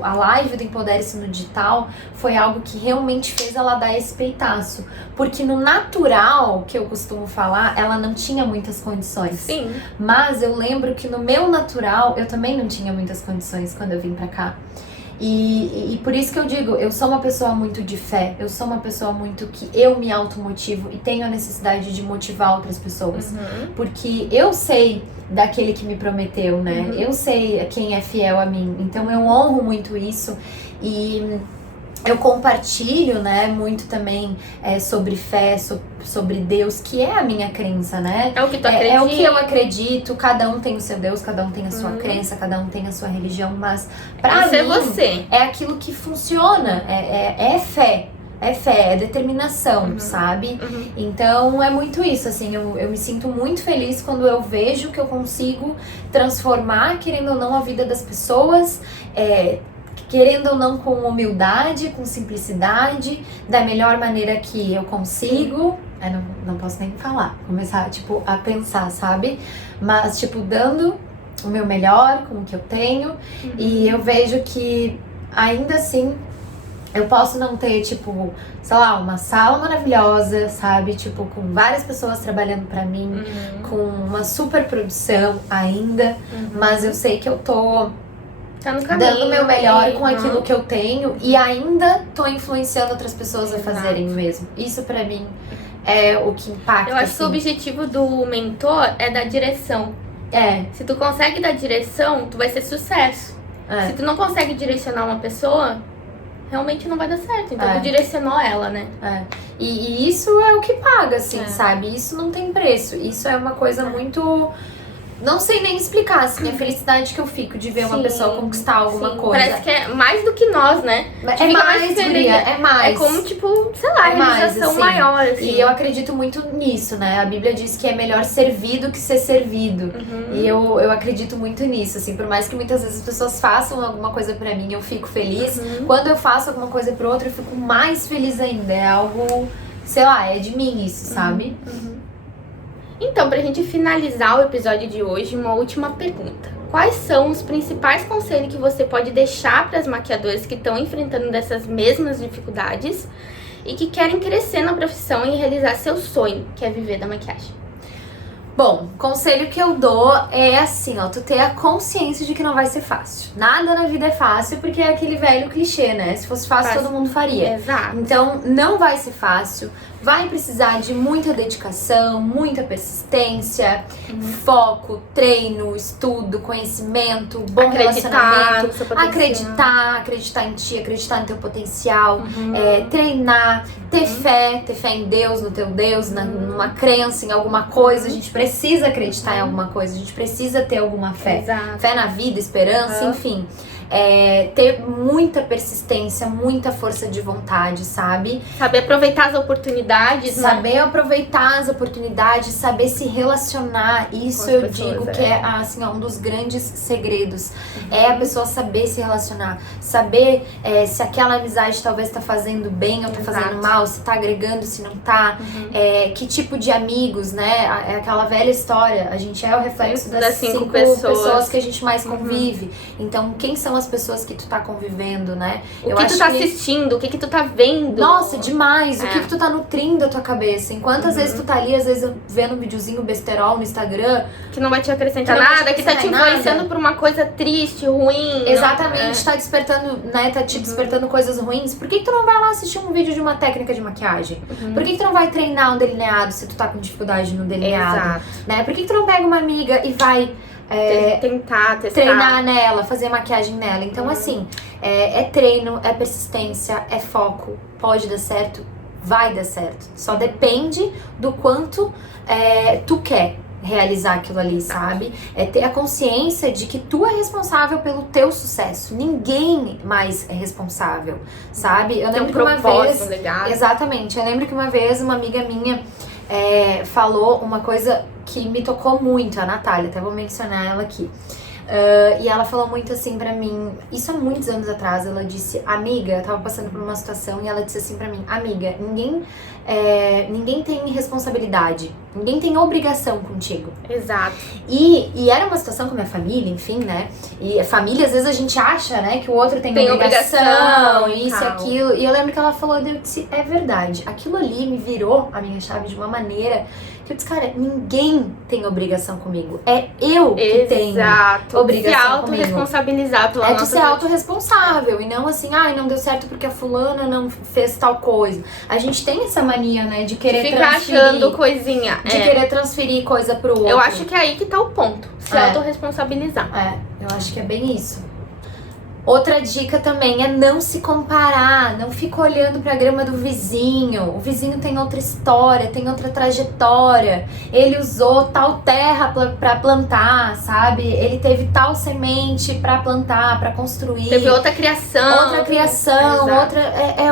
a live do Empodere-se no Digital foi algo que realmente fez ela dar esse peitaço. Porque no natural, que eu costumo falar, ela não tinha muitas condições. Sim. Mas eu lembro que no meu natural, eu também não tinha muitas condições quando eu vim pra cá. E por isso que eu digo, eu sou uma pessoa muito de fé, eu sou uma pessoa muito que eu me automotivo e tenho a necessidade de motivar outras pessoas. Porque eu sei daquele que me prometeu, né? Eu sei quem é fiel a mim, então eu honro muito isso e eu compartilho, né, muito também sobre fé, sobre Deus, que é a minha crença, né? É o que tu acredita. É o que eu acredito, cada um tem o seu Deus, cada um tem a sua crença, cada um tem a sua religião, mas pra mim, você. é aquilo que funciona, é fé. É fé, é determinação, sabe? Então é muito isso, assim, eu me sinto muito feliz quando eu vejo que eu consigo transformar, querendo ou não, a vida das pessoas, querendo ou não, com humildade, com simplicidade, da melhor maneira que eu consigo. Não posso nem falar, começar, tipo, a pensar, sabe? Mas, tipo, dando o meu melhor com o que eu tenho. E eu vejo que, ainda assim, eu posso não ter, tipo, sei lá, uma sala maravilhosa, sabe? Tipo, com várias pessoas trabalhando pra mim, com uma super produção ainda. Mas eu sei que eu tô tá no caminho, dando o meu melhor com aquilo que eu tenho e ainda tô influenciando outras pessoas a fazerem o mesmo. Isso pra mim é o que impacta. Eu acho que o objetivo do mentor é dar direção. Se tu consegue dar direção, tu vai ser sucesso. Se tu não consegue direcionar uma pessoa, realmente não vai dar certo. Então tu direcionou ela, né? E isso é o que paga, assim, sabe? Isso não tem preço. Isso é uma coisa muito não sei nem explicar, assim, a felicidade que eu fico de ver uma pessoa conquistar alguma coisa. Parece que é mais do que nós, né? É mais, guria, é mais. É como, tipo, sei lá, realização maior, assim. E eu acredito muito nisso, né? A Bíblia diz que é melhor servir do que ser servido. E eu acredito muito nisso, assim. Por mais que muitas vezes as pessoas façam alguma coisa pra mim, eu fico feliz. Quando eu faço alguma coisa pro outro, eu fico mais feliz ainda. É algo, sei lá, é de mim isso, sabe? Então, pra gente finalizar o episódio de hoje, uma última pergunta. Quais são os principais conselhos que você pode deixar para as maquiadoras que estão enfrentando dessas mesmas dificuldades e que querem crescer na profissão e realizar seu sonho, que é viver da maquiagem? Bom, conselho que eu dou é assim, ó, tu ter a consciência de que não vai ser fácil. Nada na vida é fácil, porque é aquele velho clichê, né? Se fosse fácil, todo mundo faria. Exato. Então, não vai ser fácil. Vai precisar de muita dedicação, muita persistência, foco, treino, estudo, conhecimento, bom relacionamento, acreditar em ti, acreditar no teu potencial, treinar, ter fé em Deus, no teu Deus, numa crença, em alguma coisa. A gente precisa acreditar em alguma coisa, a gente precisa ter alguma fé. Exato. Fé na vida, esperança, enfim. Ter muita persistência, muita força de vontade, sabe? Saber aproveitar as oportunidades, Saber aproveitar as oportunidades, saber se relacionar. Isso eu digo que é assim, um dos grandes segredos. É a pessoa saber se relacionar. Saber se aquela amizade talvez tá fazendo bem ou tá fazendo mal, se tá agregando, se não tá. Que tipo de amigos, né? É aquela velha história. A gente é o reflexo das 5 pessoas que a gente mais convive. Então, quem são as pessoas que tu tá convivendo, né? O que tu tá assistindo, o que tu tá vendo. Nossa, demais! O que tu tá nutrindo a tua cabeça? Enquanto às vezes tu tá ali, às vezes vendo um videozinho besterol no Instagram, que não vai te acrescentar nada, que tá te influenciando por uma coisa triste, ruim. Exatamente, tá despertando, né? Tá te despertando coisas ruins. Por que tu não vai lá assistir um vídeo de uma técnica de maquiagem? Por que tu não vai treinar um delineado se tu tá com dificuldade no delineado? Exato. Né? Por que tu não pega uma amiga e vai tentar testar, treinar nela, fazer maquiagem nela? Então, assim, é treino, é persistência, é foco. Pode dar certo, vai dar certo. Só depende do quanto tu quer realizar aquilo ali, sabe? É ter a consciência de que tu é responsável pelo teu sucesso. Ninguém mais é responsável, sabe? Eu lembro que uma vez... Exatamente. Eu lembro que uma vez uma amiga minha falou uma coisa que me tocou muito, a Natália, até vou mencionar ela aqui. E ela falou muito assim pra mim, isso há muitos anos atrás, ela disse: amiga, eu tava passando por uma situação e ela disse assim pra mim: amiga, ninguém tem responsabilidade, ninguém tem obrigação contigo. Exato. E era uma situação com a minha família, enfim, né? E a família, às vezes a gente acha, né, que o outro tem obrigação, isso e aquilo. E eu lembro que ela falou, eu disse, é verdade, aquilo ali me virou a minha chave de uma maneira que eu disse, cara, ninguém tem obrigação comigo. É eu que tenho obrigação se autorresponsabilizar pela nossa tu ser autorresponsável e não assim, não deu certo porque a fulana não fez tal coisa. A gente tem essa mania, né, de querer ficar achando coisinha. De querer transferir coisa pro outro. Eu acho que é aí que tá o ponto. Se autorresponsabilizar. Eu acho que é bem isso. Outra dica também é não se comparar, não fica olhando pra grama do vizinho. O vizinho tem outra história, tem outra trajetória. Ele usou tal terra pra plantar, sabe? Ele teve tal semente pra plantar, pra construir. Teve outra criação.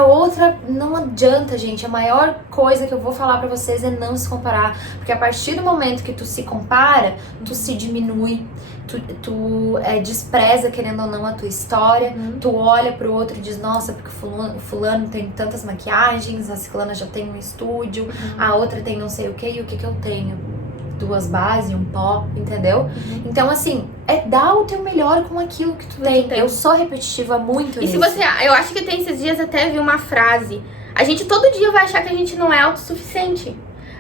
Outra. Não adianta, gente. A maior coisa que eu vou falar pra vocês é não se comparar. Porque a partir do momento que tu se compara, tu se diminui. Tu despreza, querendo ou não, a tua história. Tu olha pro outro e diz, nossa, porque o fulano tem tantas maquiagens, a ciclana já tem um estúdio, a outra tem não sei o que, e o que eu tenho? 2 bases, um pó, entendeu? Então, assim, dar o teu melhor com aquilo que tu tem. Eu sou repetitiva muito nisso. Eu acho que tem esses dias até vi uma frase, a gente todo dia vai achar que a gente não é autossuficiente.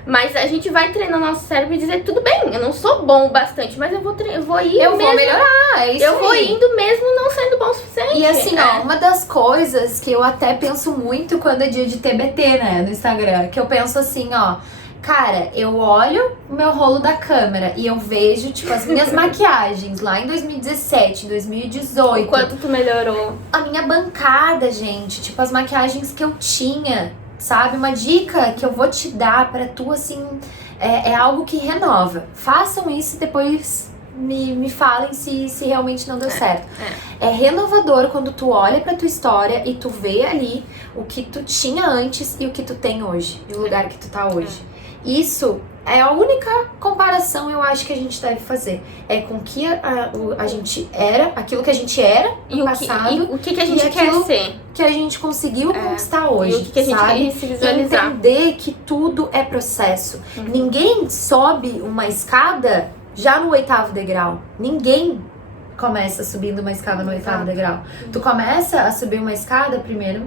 Mas a gente vai treinando nosso cérebro e dizer, tudo bem, eu não sou bom o bastante, mas eu vou melhorar, é isso eu vou indo mesmo não sendo bom o suficiente. E assim, uma das coisas que eu até penso muito quando é dia de TBT, né, no Instagram, que eu penso assim, cara, eu olho o meu rolo da câmera e eu vejo, tipo, as minhas maquiagens lá em 2017, 2018. O quanto tu melhorou. A minha bancada, gente, tipo, as maquiagens que eu tinha. Sabe, uma dica que eu vou te dar pra tu, assim, é algo que renova. Façam isso e depois me falem se realmente não deu certo. É renovador quando tu olha pra tua história e tu vê ali o que tu tinha antes e o que tu tem hoje, e o lugar que tu tá hoje. Isso é a única comparação, eu acho, que a gente deve fazer. É com que a gente era, aquilo que a gente era no passado, o que a gente quer ser. Que a gente conseguiu conquistar hoje. E o que a gente quer se visualizar. Entender que tudo é processo. Ninguém sobe uma escada já no 8º degrau. Ninguém começa subindo uma escada no 8º degrau. Tu começa a subir uma escada primeiro.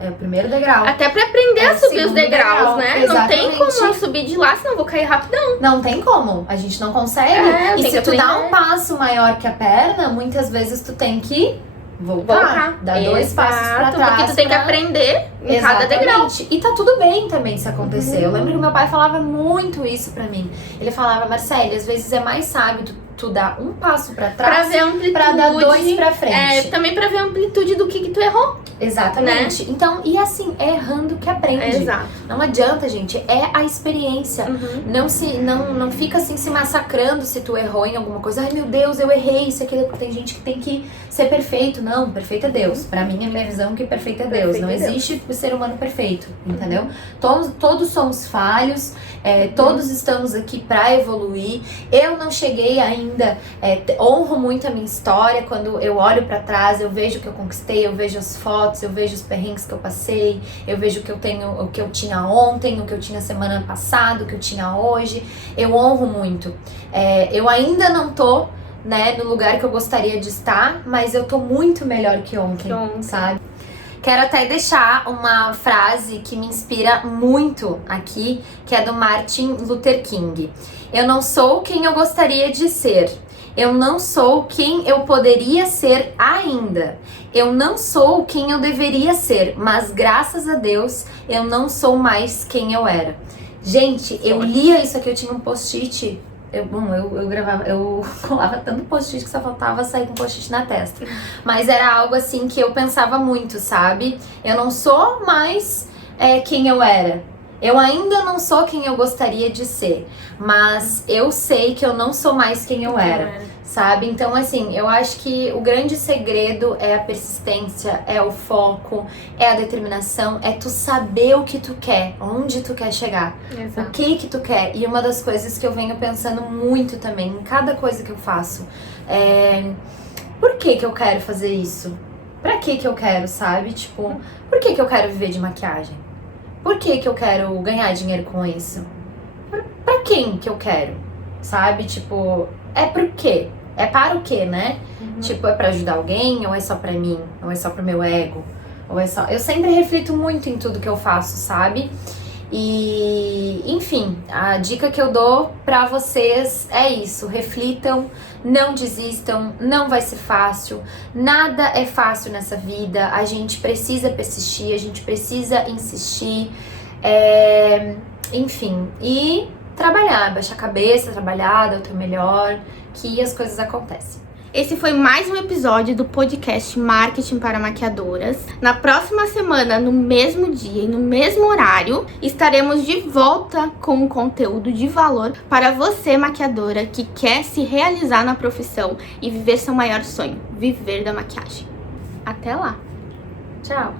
É o primeiro degrau. Até pra aprender a subir os degraus, né? Exatamente. Não tem como eu subir de lá, senão eu vou cair rapidão. Não tem como. A gente não consegue. E se tu dá um passo maior que a perna, muitas vezes tu tem que voltar. Dar 2 passos pra trás. Porque tu tem que aprender em cada degrau. E tá tudo bem também se acontecer. Eu lembro que meu pai falava muito isso pra mim. Ele falava, Marcele, às vezes é mais sábio tu dar um passo pra trás pra ver a amplitude, pra dar 2 pra frente. Também pra ver a amplitude do que tu errou. Exatamente. Né? Então, e assim, é errando que aprende. Exato. Não adianta, gente. É a experiência. Não fica assim se massacrando se tu errou em alguma coisa. Ai, meu Deus, eu errei isso, aquilo. Tem gente que tem que ser perfeito. Não, perfeito é Deus. Pra mim, a minha visão é que perfeito é Deus. Não existe o ser humano perfeito, entendeu? Todos somos falhos. Todos estamos aqui pra evoluir. Eu não cheguei ainda. Honro muito a minha história. Quando eu olho pra trás, eu vejo o que eu conquistei, eu vejo as fotos, eu vejo os perrengues que eu passei, eu vejo o que eu tenho, o que eu tinha ontem, o que eu tinha semana passada, o que eu tinha hoje. Eu honro muito. Eu ainda não tô, né, no lugar que eu gostaria de estar, mas eu tô muito melhor que ontem, sabe? Quero até deixar uma frase que me inspira muito aqui, que é do Martin Luther King. Eu não sou quem eu gostaria de ser. Eu não sou quem eu poderia ser ainda. Eu não sou quem eu deveria ser, mas graças a Deus eu não sou mais quem eu era. Gente, eu lia isso aqui, eu tinha um post-it. Eu colava tanto post-it que só faltava sair com post-it na testa. Mas era algo assim que eu pensava muito, sabe? Eu não sou mais quem eu era. Eu ainda não sou quem eu gostaria de ser, mas eu sei que eu não sou mais quem eu era, sabe? Então, assim, eu acho que o grande segredo é a persistência, é o foco, é a determinação, é tu saber o que tu quer, onde tu quer chegar, o que tu quer. E uma das coisas que eu venho pensando muito também, em cada coisa que eu faço, por que eu quero fazer isso? Pra que eu quero, sabe? Tipo, por que eu quero viver de maquiagem? Por que eu quero ganhar dinheiro com isso? Pra quem que eu quero? Sabe? Tipo, por quê? É para o quê, né? Tipo, é pra ajudar alguém? Ou é só pra mim? Ou é só pro meu ego? Ou é só... Eu sempre reflito muito em tudo que eu faço, sabe? E, enfim, a dica que eu dou pra vocês é isso. Reflitam, não desistam, não vai ser fácil. Nada é fácil nessa vida. A gente precisa persistir, a gente precisa insistir. Enfim, e trabalhar, baixar a cabeça, trabalhar, dar o teu melhor, que as coisas acontecem. Esse foi mais um episódio do podcast Marketing para Maquiadoras. Na próxima semana, no mesmo dia e no mesmo horário, estaremos de volta com um conteúdo de valor para você, maquiadora, que quer se realizar na profissão e viver seu maior sonho, viver da maquiagem. Até lá! Tchau!